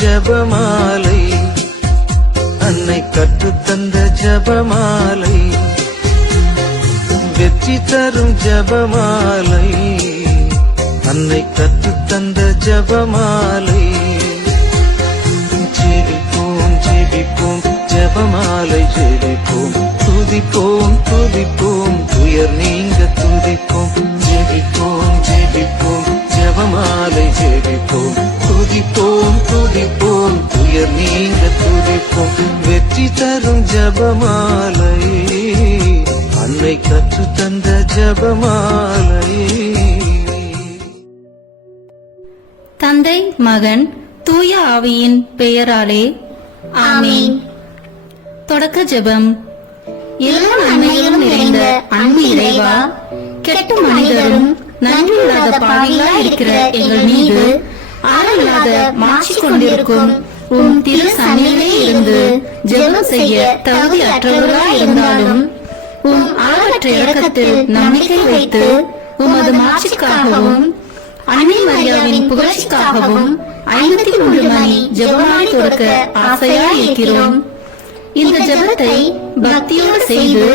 ஜபமாலை, அன்னை கற்றுத்தந்த ஜபமாலை, வெற்றி தரும் ஜபமாலை, அன்னை கற்றுத்தந்த ஜபமாலை. ஜெபிப்போம் ஜெபிப்போம் ஜபமாலை ஜெபிப்போம், துதிப்போம் துதிப்போம் துயர் நீங்க துதிப்போம். ஜெபிப்போம் ஜெபிப்போம் ஜபமாலை ஜெபிப்போம், துதிப்போம் துதிப்போம் துயர் நீங்க துதிப்போம். வெற்றி தரும் ஜபமாலை, அன்னை கற்று தந்த ஜபமாலை. தந்தை மகன் தூய ஆவியின் பெயராலே ஆமீன். தொடக்க ஜெபம். எல்லா நன்மைகளும் நிறைந்த அன்பு இறைவா, கெட்ட மனிதரும் நன்றியில்லாத பாவிகளாய் இருக்கிற எங்கள் மீது ஆளல்லாத மாற்றி கொண்டிருக்கும் உம் திரு சன்னிதியிலே இருந்து ஜெபம் செய்ய தகுதி அற்றவர்களாய் இருந்தாலும் உம் ஆளற்ற இரக்கத்தில் நம்பிக்கை வைத்து உமது மாட்சிக்காகவும் அன்னை மரியாவின் புகழ்ச்சிக்காகவும் 53 மணி ஜெபமாலை தொடக்க ஆசையாய் இருக்கிறோம். இந்த ஜெபத்தை பக்தியோடு செய்து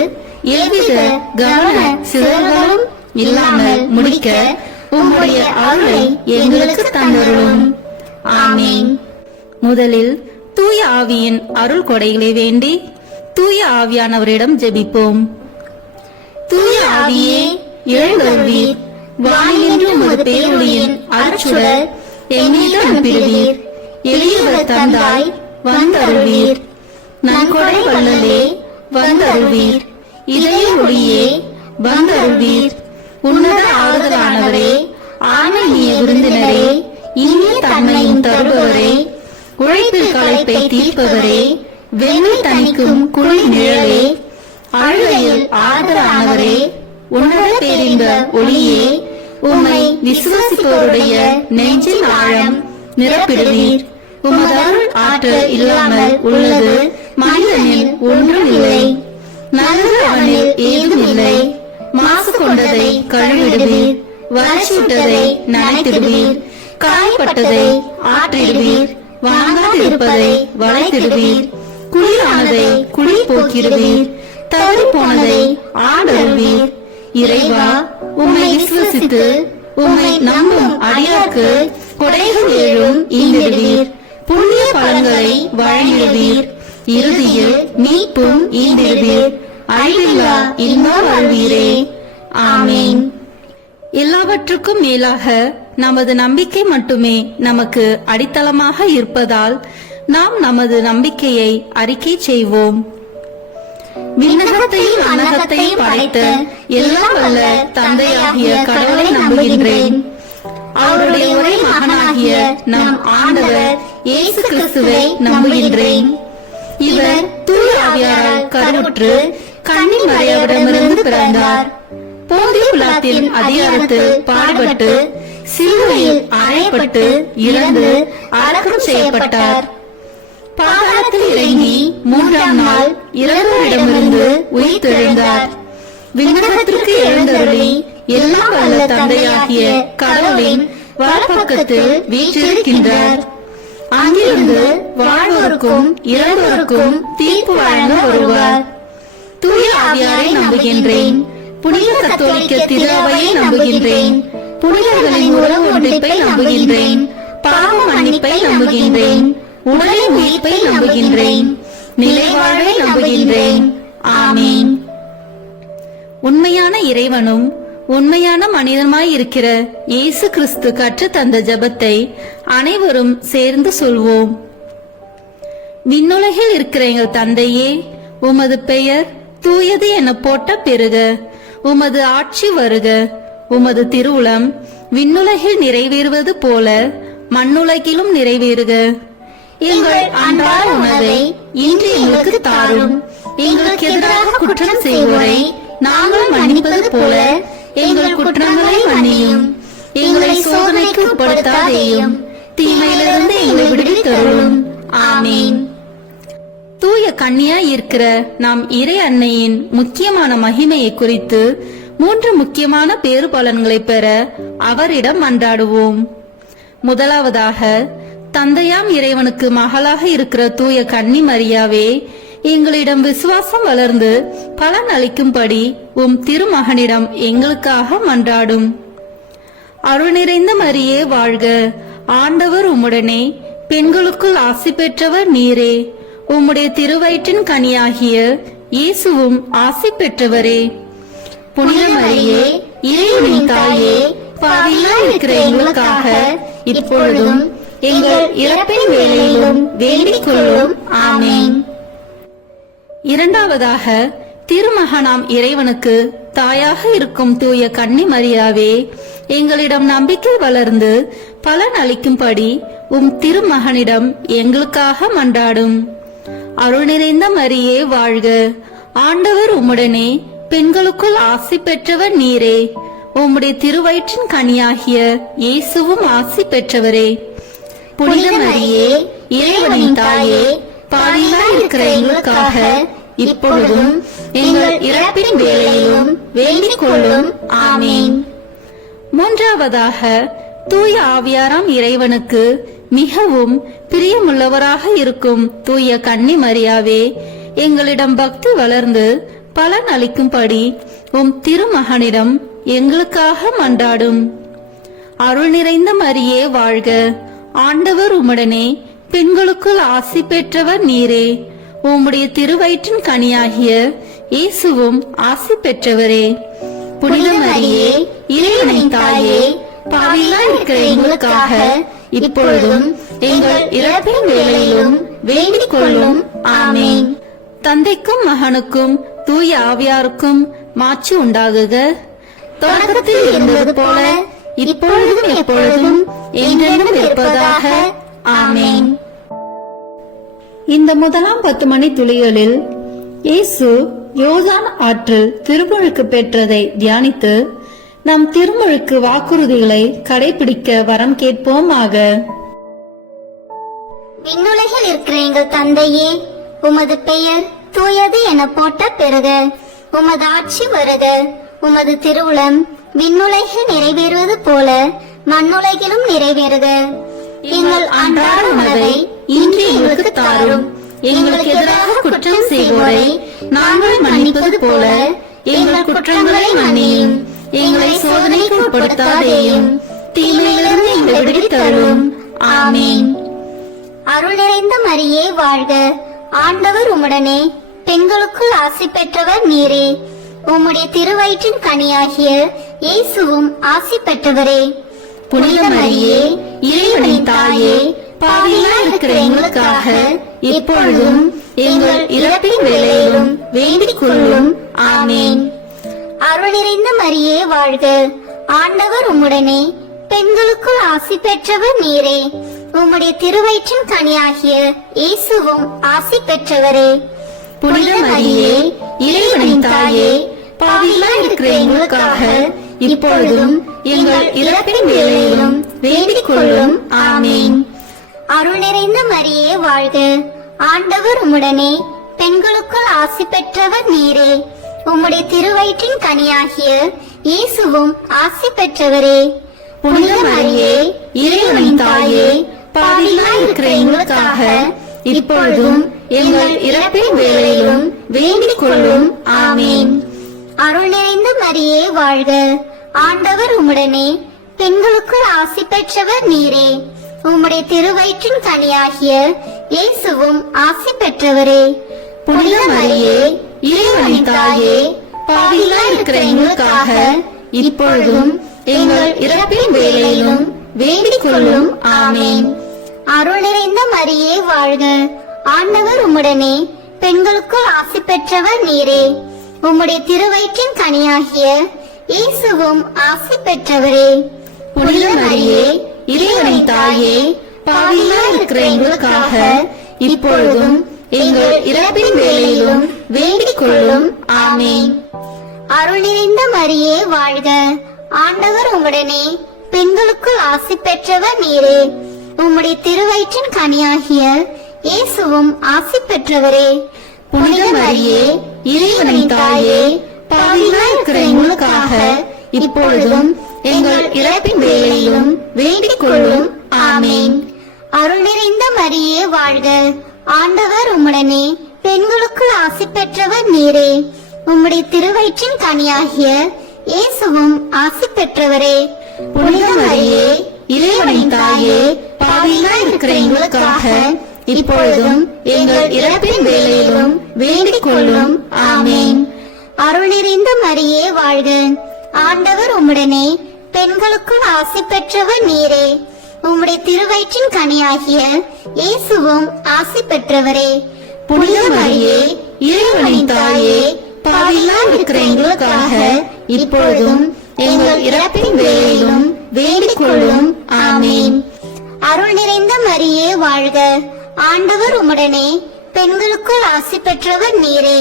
எவ்வித கவன சிதறல்களும் இல்லாமல் முடிக்க உம்முடைய அருளை எங்களுக்கு தந்தருளும். ஆமீன். முதலில் தூய ஆவியின் அருள் கொடைகளை வேண்டி தூய ஆவியானவரிடம் ஜெபிப்போம். தூய ஆவியே எழுந்தருள்வீர், வானிலிருந்து உமது பேரொளியின் அருட்சுடர் எம்மீது அனுப்பிடுவீர். எளியவர் தந்தாய் வந்தருள்வீர், நன்கொடை வள்ளலே வந்தருள்வீர், இதய ஒளியே வந்தருள்வீர். உன்னத ஆறுதலானவரே, ஆணைய விருந்தினரே, இனிய தன்மையும் தருபவரே, உழைப்பில் களைப்பை தீர்ப்பவரே, வெண்ணை தணிக்கும் குளிர் நிழலே, அழுகையில் ஆறுதலானவரே, உன்னத பேரின்ப ஒளியே, உம்மை விசுவாசிப்பவருடைய நெஞ்சின் ஆழம் நிரப்பிடுவீர். உமது அருள் ஆற்றல் இல்லாமல் உள்ளது மனிதனில் ஒன்றும் இல்லை, நல்லது அவனில் ஏதும் இல்லை. மாசு கொண்டதை கழுவிடுவீர், வறட்சிவிட்டதை நனைத்திடுவீர், காயப்பட்டதை ஆற்றிடுவீர், வாங்காதிருப்பதை வளைத்திடுவீர், குளிரானதை குளிர் போக்கிடுவீர், தவறி போனதை ஆடருவீர். இறைவா, உம்மை விசுவசித்து உம்மை நம்பும் அடியார்க்கு கொடைகள் ஏழும் ஈந்திடுவீர், புண்ணிய பலன்களை வழங்கிடுவீர், இறுதியில் மீட்பும் ஈந்திடுவீர், அழிவில்லா இன்பம் வாழ்வீரே. ஆமீன். எல்லாவற்றுக்கும் மேலாக நமது நம்பிக்கை மட்டுமே நமக்கு அடித்தளமாக இருப்பதால் நாம் நமது நம்பிக்கையை அறிக்கை செய்வோம். விண்ணகத்தையும் அன்னகத்தையும் படைத்த எல்லாம் வல்ல தந்தையாகிய கடவுளை நம்புகின்றேன். அவருடைய ஒரே மகனாகிய நம் ஆண்டவர் இயேசு கிறிஸ்துவை நம்புகின்றேன். இவர் தூய ஆவியாரால் கருவுற்று கன்னி மரியாவிடமிருந்து பிறந்தார். போந்திய பிலாத்தின் அதிகாரத்தில் பாடுபட்டு சிலுவையில் அறையப்பட்டு இறந்து அடக்கம் செய்யப்பட்டார். பாதாளத்தில் இறங்கி 3ஆம் நாள் இறந்தோரிடமிருந்து உயிர்த்தெழுந்தார். விண்ணகத்திற்கு எழுந்தருளி எல்லாம் வல்ல தந்தையாகிய கடவுளின் வலப்பக்கத்தில் வீற்றிருக்கின்றார். அங்கிருந்து வாழ்வோருக்கும் இறந்தோருக்கும் தீர்ப்பு வழங்க வருவார். தூய ஆவியாரை நம்புகின்றேன். புனித கத்தோலிக்க திருஅவையை நம்புகின்றேன். புனிதர்களின் உறவு ஒன்றிப்பை நம்புகின்றேன். பாவ மன்னிப்பை நம்புகின்றேன். உடலின் உயிர்ப்பை நம்புகின்றேன். நிலைவாழ்வை நம்புகின்றேன். ஆமீன். உண்மையான இறைவனும் உண்மையான மனிதமாய் இருக்கிற இயேசு கிறிஸ்து கற்று தந்த ஜெபத்தை அனைவரும் சேர்ந்து சொல்வோம். விண்ணுலகில் இருக்கிற எங்கள் தந்தையே, உமது பெயர் தூயது என போட்ட பெருக. உமது ஆட்சி வருக. உமது திருவுளம் விண்ணுலகில் நிறைவேறுவது போல மண்ணுலகிலும் நிறைவேறுக. எங்கள் அன்றாட உணவை இன்று எங்களுக்கு தாரும். எங்களுக்கு எதிராக குற்றம் செய்வோரை நாங்கள் மன்னிப்பது போல எங்கள் குற்றங்களை மன்னியும். எங்களை சோதனைக்கு உட்படுத்தாதேயும், தீமையிலிருந்து எங்களை விடுவித்தருளும். ஆமீன். தூய கன்னியாய் இருக்கிற நாம் இறை அன்னையின் முக்கியமான மகிமையை குறித்து 3 முக்கியமான பேறு பலன்களை பெற அவரிடம் மன்றாடுவோம். முதலாவதாக, தந்தையாம் இறைவனுக்கு மகளாக இருக்கிற தூய கன்னி மரியாவே, எங்களிடம் விசுவாசம் வளர்ந்து பலன் அளிக்கும்படி உம் திருமகனிடம் எங்களுக்காக மன்றாடும். அருள் நிறைந்த மரியே வாழ்க, ஆண்டவர் உம்முடனே, பெண்களுக்குள் ஆசி பெற்றவர் நீரே. உம்முடைய திருவயிற்றின் கனியாகிய இயேசுவும் ஆசி பெற்றவரே. புனித மரியே, இறைவனின் தாயே, பாவிகளாய் இருக்கிற எங்களுக்காக இப்பொழுதும் எங்கள் இறப்பின் வேளையிலும் வேண்டிக் கொள்ளும். ஆமென். இரண்டாவதாக, திருமகனாம் இறைவனுக்கு தாயாக இருக்கும் தூய கன்னி மரியாவே, எங்களிடம் நம்பிக்கை வளர்ந்து பலன் அளிக்கும்படி உம் திருமகனிடம் எங்களுக்காக மன்றாடும். அருள் நிறைந்த மரியே வாழ்க, ஆண்டவர் உம்முடனே, பெண்களுக்குள் ஆசி பெற்றவர் நீரே. உம்முடைய திருவயிற்றின் கனியாகிய இயேசுவும் ஆசி பெற்றவரே. புனித மரியே, இறைவனின் தாயே, பாவிகளாய் இருக்கிற எங்களுக்காக இப்பொழுதும் எங்கள் இறப்பின் வேளையிலும் வேண்டிக் கொள்ளும். ஆமென். மூன்றாவதாக, தூய ஆவியாராம் இறைவனுக்கு மிகவும் பிரியமுள்ளவராக இருக்கும் தூய கன்னி மரியாவே, எங்களிடம் பக்தி வளர்ந்து பலன் அளிக்கும்படி உம் திருமகனிடம் எங்களுக்காக மன்றாடும். அருள் நிறைந்த மரியே வாழ்க, ஆண்டவர் உம்முடனே, பெண்களுக்குள் ஆசி பெற்றவர் நீரே. உம்முடைய திருவயிற்றின் கனியாகிய இயேசுவும் ஆசி பெற்றவரே. புனித மரியே, இறைவனின் தாயே, பாவிகளாய் இருக்கிற எங்களுக்காக இப்பொழுதும் எங்கள் இறப்பின் வேளையிலும் வேண்டிக் கொள்ளும். ஆமென். தந்தைக்கும் மகனுக்கும் தூய ஆவியாருக்கும் மாட்சி உண்டாகுக. தொடக்கத்தில் இருந்தது போல இப்பொழுதும் எப்பொழுதும் என்றென்றும் இருப்பதாக. ஆமென். இந்த முதலாம் 10 மணி துளிகளில் இயேசு யோர்தான் ஆற்றில் திருமுழுக்கு பெற்றதை தியானித்து நம் திருமுழுக்கு வாக்குறுதிகளை கடைபிடிக்க வரம் கேட்போமாக. விண்ணுலகில் இருக்கிற எங்கள் தந்தையே, உமது பெயர் தூயது என போற்ற பெறுக. உமது ஆட்சி வருக. உமது திருவுளம் விண்ணுலகில் நிறைவேறுவது போல மண்ணுலகிலும் நிறைவேறுக. எங்கள் அன்றாட உணவை இன்று எங்களுக்கு தாரும். எங்களுக்கு எதிராக குற்றம் செய்வோரை நாங்கள் மன்னிப்பது போல எங்கள் குற்றங்களை மன்னியும். எங்களை சோதனைக்கு உட்படுத்தாதேயும், தீமையிலிருந்து எங்களை விடுவித்தருளும். ஆமென். அருள் நிறைந்த மரியே வாழ்க, ஆண்டவர் உம்முடனே, பெண்களுக்குள் ஆசி பெற்றவர் நீரே. உம்முடைய திருவயிற்றின் கனியாகிய இயேசுவும் ஆசி பெற்றவரே. புனித மரியே, இறைவனின் தாயே, பாவிகளாய் இருக்கிற எங்களுக்காக இப்பொழுதும் எங்கள் இறப்பின் வேளையிலும் வேண்டிக் கொள்ளும். ஆமென். அருள் நிறைந்த மரியே வாழ்க, ஆண்டவர் உம்முடனே, பெண்களுக்குள் ஆசி பெற்றவர் நீரே. உம்முடைய திருவயிற்றின் கனியாகிய இயேசுவும் ஆசி பெற்றவரே. புனித மரியே, இறைவனின் தாயே, பாவிகளாய் இருக்கிற எங்களுக்காக இப்பொழுதும் எங்கள் இறப்பின் வேளையிலும் வேண்டிக் கொள்ளும். ஆமென். அருள் நிறைந்த மரியே வாழ்க, ஆண்டவர் உம்முடனே, பெண்களுக்குள் ஆசி பெற்றவர் நீரே. உம்முடைய திருவயிற்றின் கனியாகிய இயேசுவும் ஆசி பெற்றவரே. புனித மரியே, இறைவனின் தாயே, பாவிகளாய் இருக்கிற எங்களுக்காக இப்பொழுதும் எங்கள் இறப்பின் வேளையிலும் வேண்டிக் கொள்ளும். ஆமென். அருள் நிறைந்த மரியே வாழ்க, ஆண்டவர் உம்முடனே, பெண்களுக்குள் ஆசி பெற்றவர் நீரே. உம்முடைய திருவயிற்றின் கனியாகிய இயேசுவும் ஆசி பெற்றவரே. புனித மரியே, இறைவனின் தாயே, பாவிகளாய் இருக்கிற எங்களுக்காக இப்பொழுதும் எங்கள் இறப்பின் வேளையிலும் வேண்டிக் கொள்ளும். ஆமென். அருள் நிறைந்த மரியே வாழ்க, ஆண்டவர் உம்முடனே, பெண்களுக்குள் ஆசி பெற்றவர் நீரே. உம்முடைய திருவயிற்றின் கனியாகிய இயேசுவும் ஆசி பெற்றவரே. புனித மரியே, இறைவனின் தாயே, பாவிகளாய் இருக்கிற எங்களுக்காக இப்பொழுதும் எங்கள் இறப்பின் வேளையிலும் வேண்டிக் கொள்ளும். ஆமென். அருள் நிறைந்த மரியே வாழ்க, ஆண்டவர் உம்முடனே, பெண்களுக்குள் ஆசி பெற்றவர் நீரே. உம்முடைய திருவயிற்றின் கனியாகிய இயேசுவும் ஆசி பெற்றவரே. புனித மரியே, இறைவனின் தாயே, பாவிகளாய் இருக்கிற எங்களுக்காக இப்பொழுதும் எங்கள் இறப்பின் வேளையிலும் வேண்டிக் கொள்ளும். ஆமென். அருள் நிறைந்த மரியே வாழ்க, ஆண்டவர் உம்முடனே, பெண்களுக்குள் ஆசி பெற்றவர் நீரே. உம்முடைய திருவயிற்றின் கனியாகிய இயேசுவும் ஆசி பெற்றவரே. புனித மரியே, இறைவனின் தாயே, பாவிகளாய் இருக்கிற எங்களுக்காக இப்பொழுதும் எங்கள் இறப்பின் வேளையிலும் வேண்டிக் கொள்ளும். ஆமென். அருள் நிறைந்த மரியே வாழ்க, ஆண்டவர் உம்முடனே, பெண்களுக்குள் ஆசி பெற்றவர் நீரே. உம்முடைய திருவயிற்றின் கனியாகிய இயேசுவும் ஆசி பெற்றவரே. புனித மரியே, இறைவனின் தாயே, பாவிகளாய் இருக்கிற எங்களுக்காக இப்பொழுதும் எங்கள் இறப்பின் வேளையிலும் வேண்டிக் கொள்ளும். ஆமென். அருள் நிறைந்த மரியே வாழ்க, ஆண்டவர் உம்முடனே, பெண்களுக்குள் ஆசி பெற்றவர் நீரே.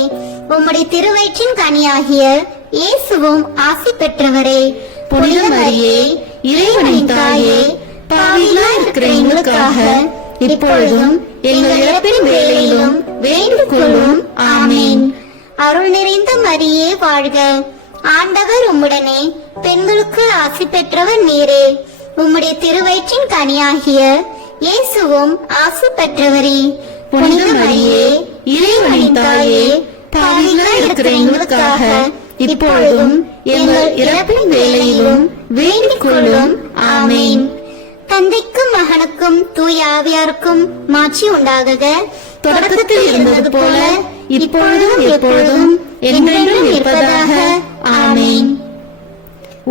உம்முடைய திருவயிற்றின் கனியாகிய இயேசுவும் ஆசி பெற்றவரே. புனித மரியே, இறைவனின் தாயே, பாவிகளாய் இருக்கிற எங்களுக்காக இப்பொழுதும் எங்கள் இறப்பின் வேளையிலும் வேண்டிக் கொள்ளும். ஆமென். அருள் நிறைந்த மரியே வாழ்க, ஆண்டவர் உம்முடனே, பெண்களுக்குள் ஆசி பெற்றவர் நீரே. உம்முடைய திருவயிற்றின் கனியாகிய இயேசுவும் ஆசி பெற்றவரே. புனித மரியே, இறைவனின் தாயே, பாவிகளாய் இருக்கிற எங்களுக்காக இப்பொழுதும் எங்கள் இறப்பின் வேளையிலும் வேண்டிக் கொள்ளும். ஆமென். தந்தைக்கும் மகனுக்கும் தூய ஆவியாருக்கும் மாட்சி உண்டாகுக. தொடக்கத்தில் இருந்தது போல இப்பொழுதும் எப்பொழுதும் என்றென்றும் இருப்பதாக. ஆமென்.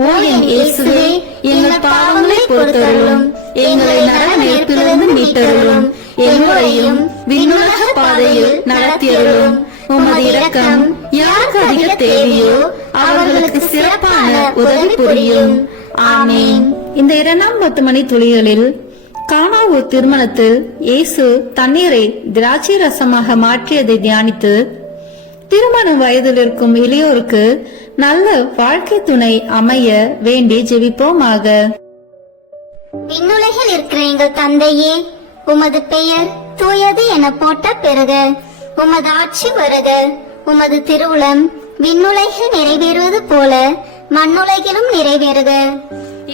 ஓ என் இயேசுவே, எங்கள் பாவங்களை பொறுத்தருளும், எங்களை நரக நெருப்பிலிருந்து மீட்டருளும், எங்களையும் விண்ணுலக பாதையில் நடத்தியருளும். உமது இரக்கம் யாருக்கு அதிக தேவையோ அவர்களுக்கு சிறப்பான உதவி புரியும். ஆமென். இந்த 2 மணி துளிகளில் கானா ஒரு திருமணத்தில் இயேசு தண்ணீரை திராட்சை ரசமாக மாற்றியதை தியானித்து திருமண வயதில் இருக்கும் இளையோருக்கு நல்ல வாழ்க்கை துணை அமைய வேண்டி ஜெபிப்போமாக. விண்ணுலகில் இருக்கிற எங்கள் தந்தையே, உமது பெயர் தூயது என போட்ட பிறக, உமது ஆட்சி வருக. உமது திருவுளம் விண்ணுலகில் நிறைவேறுவது போல மண்ணுலகிலும் நிறைவேறுக.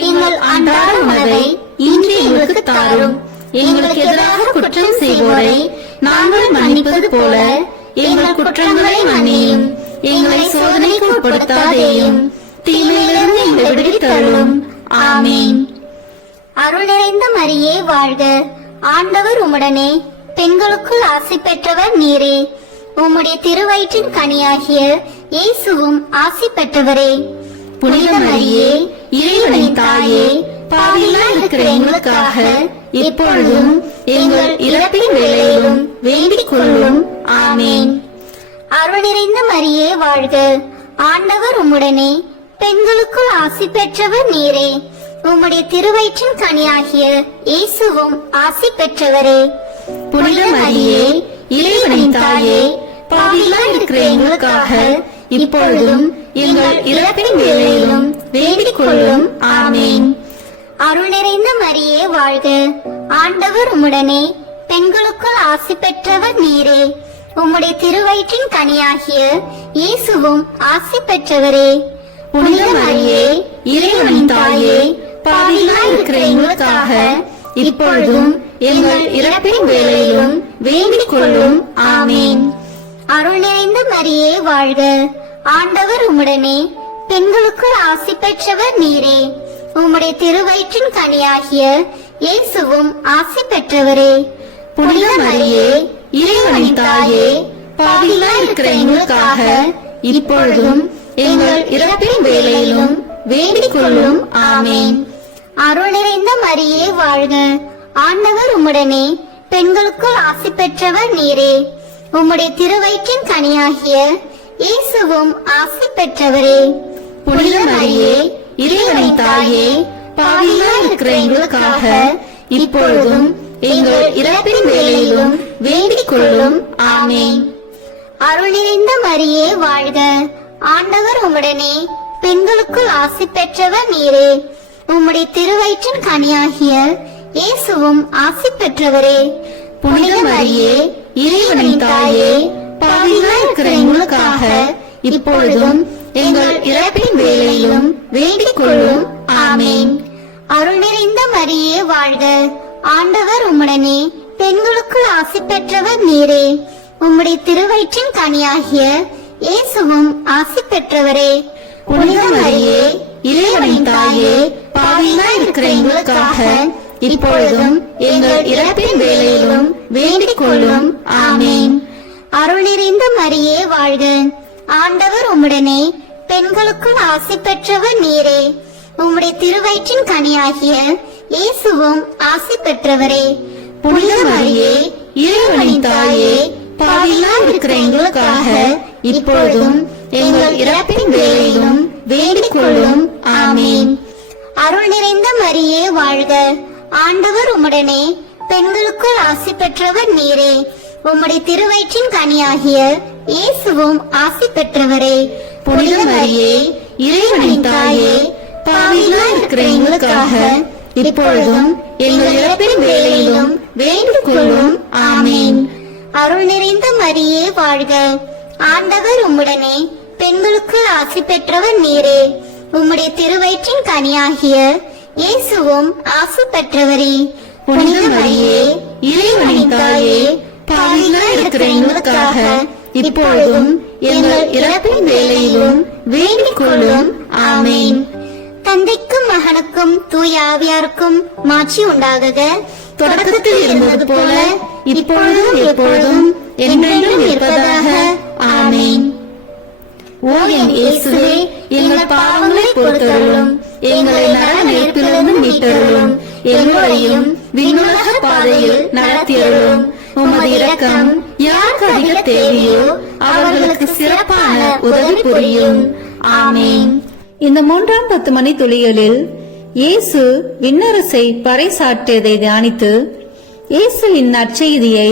எங்கள் அன்றாட உணவை இன்று எங்களுக்கு தாரும். எங்களுக்கு எதிராக குற்றம் செய்வோரை நாங்கள் மன்னிப்பது போல எங்கள் குற்றங்களை மன்னியும். எங்களை சோதனைக்கு உட்படுத்தாதேயும், தீமையிலிருந்து எங்களை விடுவித்தருளும். ஆமென். அருள் நிறைந்த மரியே வாழ்க, ஆண்டவர் உம்முடனே, பெண்களுக்குள் ஆசி பெற்றவர் நீரே. உம்முடைய திருவயிற்றின் கனியாகிய இயேசுவும் ஆசி பெற்றவரே. புனித மரியே, இறைவனின் தாயே, பாவிகளாய் இருக்கிற எங்களுக்காக இப்பொழுதும் எங்கள் இறப்பின் வேளையிலும் வேண்டிக் கொள்ளும். ஆமென். அருள் நிறைந்த மரியே வாழ்க, ஆண்டவர் உம்முடனே, பெண்களுக்குள் ஆசி பெற்றவர் நீரே. உம்முடைய திருவயிற்றின் கனியாகிய இயேசுவும் ஆசி பெற்றவரே. புனித மரியே, இறைவனின் தாயே, பாவிகளாய் இருக்கிற எங்களுக்காக இப்பொழுதும் எங்கள் இறப்பின் வேளையிலும் வேண்டிக் கொள்ளும். ஆமென். அருள் நிறைந்த மரியே வாழ்க, ஆண்டவர் உம்முடனே, பெண்களுக்குள் ஆசி பெற்றவர் நீரே. உம்முடைய திருவயிற்றின் கனியாகிய இயேசுவும் ஆசி பெற்றவரே. புனித மரியே, இறைவனின் தாயே, பாவிகளாய் இருக்கிற எங்களுக்காக இப்பொழுதும் எங்கள் இறப்பின் வேளையிலும் வேண்டிக் கொள்ளும். ஆமென். அருள் நிறைந்த மரியே வாழ்க, ஆண்டவர் உம்முடனே, பெண்களுக்குள் ஆசி பெற்றவர் நீரே. உம்முடைய திருவயிற்றின் கனியாகிய இயேசுவும் ஆசி பெற்றவரே. புனித மரியே, இறைவனின் தாயே, பாவிகளாய் இருக்கிற எங்களுக்காக இப்பொழுதும் எங்கள் இறப்பின் வேளையிலும் வேண்டிக் கொள்ளும். ஆமென். அருள் நிறைந்த மரியே வாழ்க, ஆண்டவர் உம்முடனே, பெண்களுக்குள் ஆசி பெற்றவர் நீரே. உம்முடைய திருவயிற்றின் கனியாகிய இயேசுவும் ஆசி பெற்றவரே. புனித மரியே, இறைவனின் தாயே, பாவிகளாய் இருக்கிற எங்களுக்காக இப்பொழுதும் எங்கள் இறப்பின் வேளையிலும் வேண்டிக் கொள்ளும். ஆமென். அருள் நிறைந்த மரியே வாழ்க, ஆண்டவர் உம்முடனே, பெண்களுக்குள் ஆசி பெற்றவர் நீரே. உம்முடைய திருவயிற்றின் கனியாகிய இயேசுவும் ஆசி பெற்றவரே. புனித மரியே, இறைவனின் தாயே, பாவிகளாய் இருக்கிற எங்களுக்காக இப்பொழுதும் எங்கள் இறப்பின் வேளையிலும் வேண்டிக் கொள்ளும். ஆமென். அருள் நிறைந்த மரியே வாழ்க, ஆண்டவர் உம்முடனே பெண்களுக்குள் ஆசி பெற்றவர் நீரே. உம்முடைய திருவயிற்றின் கனியாகிய இயேசுவும் ஆசி பெற்றவரே. புனித மரியே, இறைவனின் தாயே, பாவிகளாய் இருக்கிற எங்களுக்காக இப்பொழுதும் எங்கள் இறப்பின் வேளையிலும் வேண்டிக் கொள்ளும். ஆமேன். அருள் நிறைந்த மரியே வாழ்க. ஆண்டவர் உம்முடனே பெண்களுக்குள் ஆசி பெற்றவர் நீரே. உம்முடைய திருவயிற்றின் கனியாகிய இயேசுவும் ஆசி பெற்றவரே. புனித மரியே, இறைவனின் தாயே, பாவிகளாய் இருக்கிற எங்களுக்காக இப்பொழுதும் எங்கள் இறப்பின் வேளையிலும் வேண்டிக் கொள்ளும். ஆமேன். அருள் நிறைந்த மரியே வாழ்க. ஆண்டவர் உம்முடனே பெண்களுக்குள் ஆசி பெற்றவர் நீரே. உம்முடைய திருவயிற்றின் கனியாகிய இயேசுவும் ஆசி பெற்றவரே. புனித மரியே, இறைவனின் தாயே, பாவிகளாய் இருக்கிற எங்களுக்காக இப்பொழுதும் எங்கள் இறப்பின் வேளையிலும் வேண்டிக் கொள்ளும். ஆமேன். அருள் நிறைந்த மரியே வாழ்க. ஆண்டவர் உம்முடனே பெண்களுக்குள் ஆசி பெற்றவர் நீரே. உம்முடைய திருவயிற்றின் கனியாகிய இயேசுவும் ஆசி பெற்றவரே. புனித மரியே, இறைவனின் தாயே, பாவிகளாய் இருக்கிற எங்களுக்காக இப்பொழுதும் எங்கள் இறப்பின் வேளையிலும் வேண்டிக் கொள்ளும். ஆமேன். தந்தைக்கும் மகனுக்கும் தூய ஆவியாருக்கும் மாட்சி உண்டாகுக. தொடக்கத்தில் இருந்தது போல இப்பொழுதும் எப்பொழுதும் என்றென்றும் இருப்பதாக. ஆமேன். ஓ என் இயேசுவே, எங்கள் பாவங்களை பொறுத்தருளும், எங்களை நரக நெருப்பிலிருந்து மீட்டருளும், எங்களையும் விண்ணுலக பாதையில் நடத்தியருளும். உமது இரக்கம் யாருக்கு அதிக தேவையோ அவர்களுக்கு சிறப்பான உதவி புரியும். ஆமேன். இந்த 3ஆம் 10 மணி துளிகளில் இயேசு விண்ணரசை பறைசாற்றியதை தியானித்து இயேசுவின் நற்செய்தியை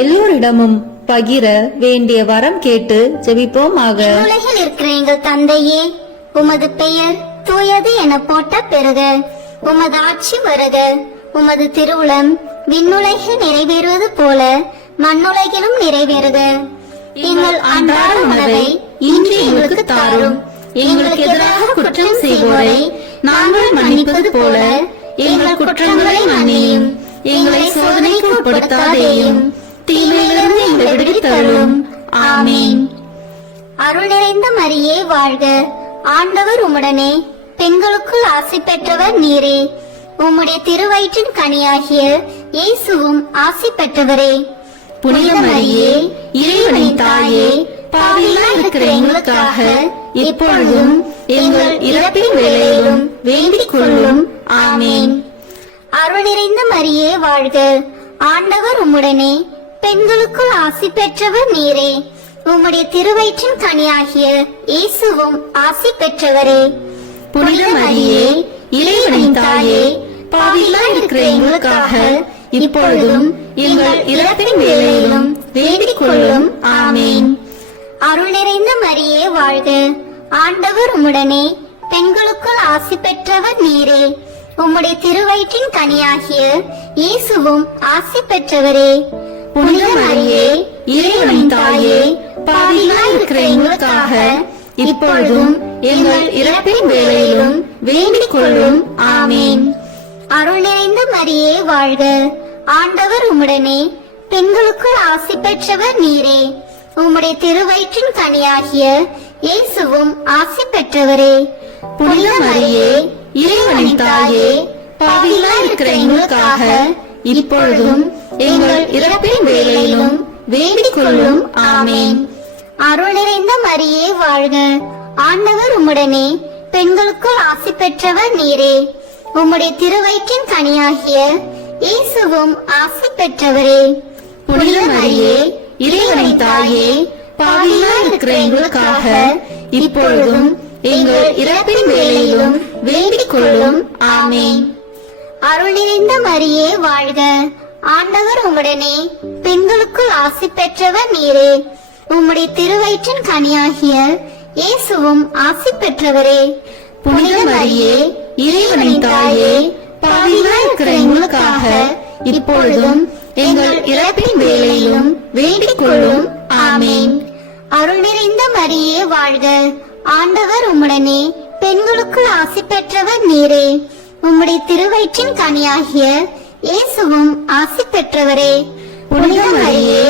எல்லோரிடமும் பகிர வேண்டிய வரம் கேட்டு ஜெபிப்போமாக. உலகில் இருக்கிற எங்கள் தந்தையே, உமது பெயர் தூயது என போட்ட பெறுக. உமது ஆட்சி வருக. உமது திருவுளம் விண்ணுலகில் நிறைவேறுவது போல மண்ணுலகிலும் நிறைவேறுக. எங்கள் அன்றாட உணவை இன்று எங்களுக்கு தாரும். எங்களுக்கு எதிராக குற்றம் செய்வோரை நாங்கள் மன்னிப்பது போல எங்கள் குற்றங்களை மன்னியும். எங்களை சோதனைக்கு உட்படுத்தாதேயும், தீமையிலிருந்து எங்களை விடுவித்தருளும். ஆமேன். அருள் நிறைந்த மரியே வாழ்க. ஆண்டவர் உம்முடனே பெண்களுக்குள் ஆசி பெற்றவர் நீரே. உம்முடைய திருவயிற்றின் கனியாகிய இயேசுவும் ஆசி பெற்றவரே. புனித மரியே, இறைவனின் தாயே, பாவிகளாய் இருக்கிற எங்களுக்காக இப்பொழுதும் எங்கள் இறப்பின் வேளையிலும் வேண்டிக் கொள்ளும். ஆமேன். அருள் நிறைந்த மரியே வாழ்க. ஆண்டவர் உம்முடனே பெண்களுக்குள் ஆசி பெற்றவர் நீரே. உம்முடைய திருவயிற்றின் கனியாகிய இயேசுவும் ஆசி பெற்றவரே. புனித மரியே, இறைவனின் தாயே, பாவிகளாய் இருக்கிற எங்களுக்காக இப்பொழுதும் எங்கள் இறப்பின் வேளையிலும் வேண்டிக் கொள்ளும். ஆமேன். அருள் நிறைந்த மரியே வாழ்க. ஆண்டவர் உம்முடனே பெண்களுக்குள் ஆசி பெற்றவர் நீரே. உம்முடைய திருவயிற்றின் கனியாகிய இயேசுவும் ஆசி பெற்றவரே. புனித மரியே, இறைவனின் தாயே, பாவிகளாய் இருக்கிற எங்களுக்காக இப்பொழுதும் எங்கள் இறப்பின் வேளையிலும் வேண்டிக் கொள்ளும். ஆமேன். அருள் நிறைந்த மரியே வாழ்க. ஆண்டவர் உம்முடனே பெண்களுக்குள் ஆசி பெற்றவர் நீரே. உம்முடைய திருவயிற்றின் கனியாகிய இயேசுவும் ஆசி பெற்றவரே. புனித மரியே, இறைவனின் தாயே, பாவிகளாய் இருக்கிற எங்களுக்காக இப்பொழுதும் எங்கள் இறப்பின் வேளையிலும் வேண்டிக் கொள்ளும். ஆமேன். அருள் நிறைந்த மரியே வாழ்க. ஆண்டவர் உம்முடனே பெண்களுக்குள் ஆசி பெற்றவர் நீரே. உம்முடைய திருவயிற்றின் கனியாகிய இயேசுவும் ஆசி பெற்றவரே. புனித மரியே, இறைவனின் தாயே, பாவிகளாய் இருக்கிற எங்களுக்காக இப்பொழுதும் எங்கள் இறப்பின் வேளையிலும் வேண்டிக் கொள்ளும். ஆமேன். அருள் நிறைந்த மரியே வாழ்க. ஆண்டவர் உம்முடனே பெண்களுக்குள் ஆசி பெற்றவர் நீரே. உம்முடைய திருவயிற்றின் கனியாகிய இயேசுவும் ஆசி பெற்றவரே. புனித மரியே, இறைவனின் தாயே, பாவிகளாய் இருக்கிற எங்களுக்காக இப்பொழுதும் எங்கள் இறப்பின் வேளையிலும் வேண்டிக் கொள்ளும். ஆமேன். அருள் நிறைந்த மரியே வாழ்க. ஆண்டவர் உம்முடனே பெண்களுக்குள் ஆசி பெற்றவர் நீரே. உம்முடைய திருவயிற்றின் கனியாகிய இயேசுவும் ஆசி பெற்றவரே. புனித மரியே,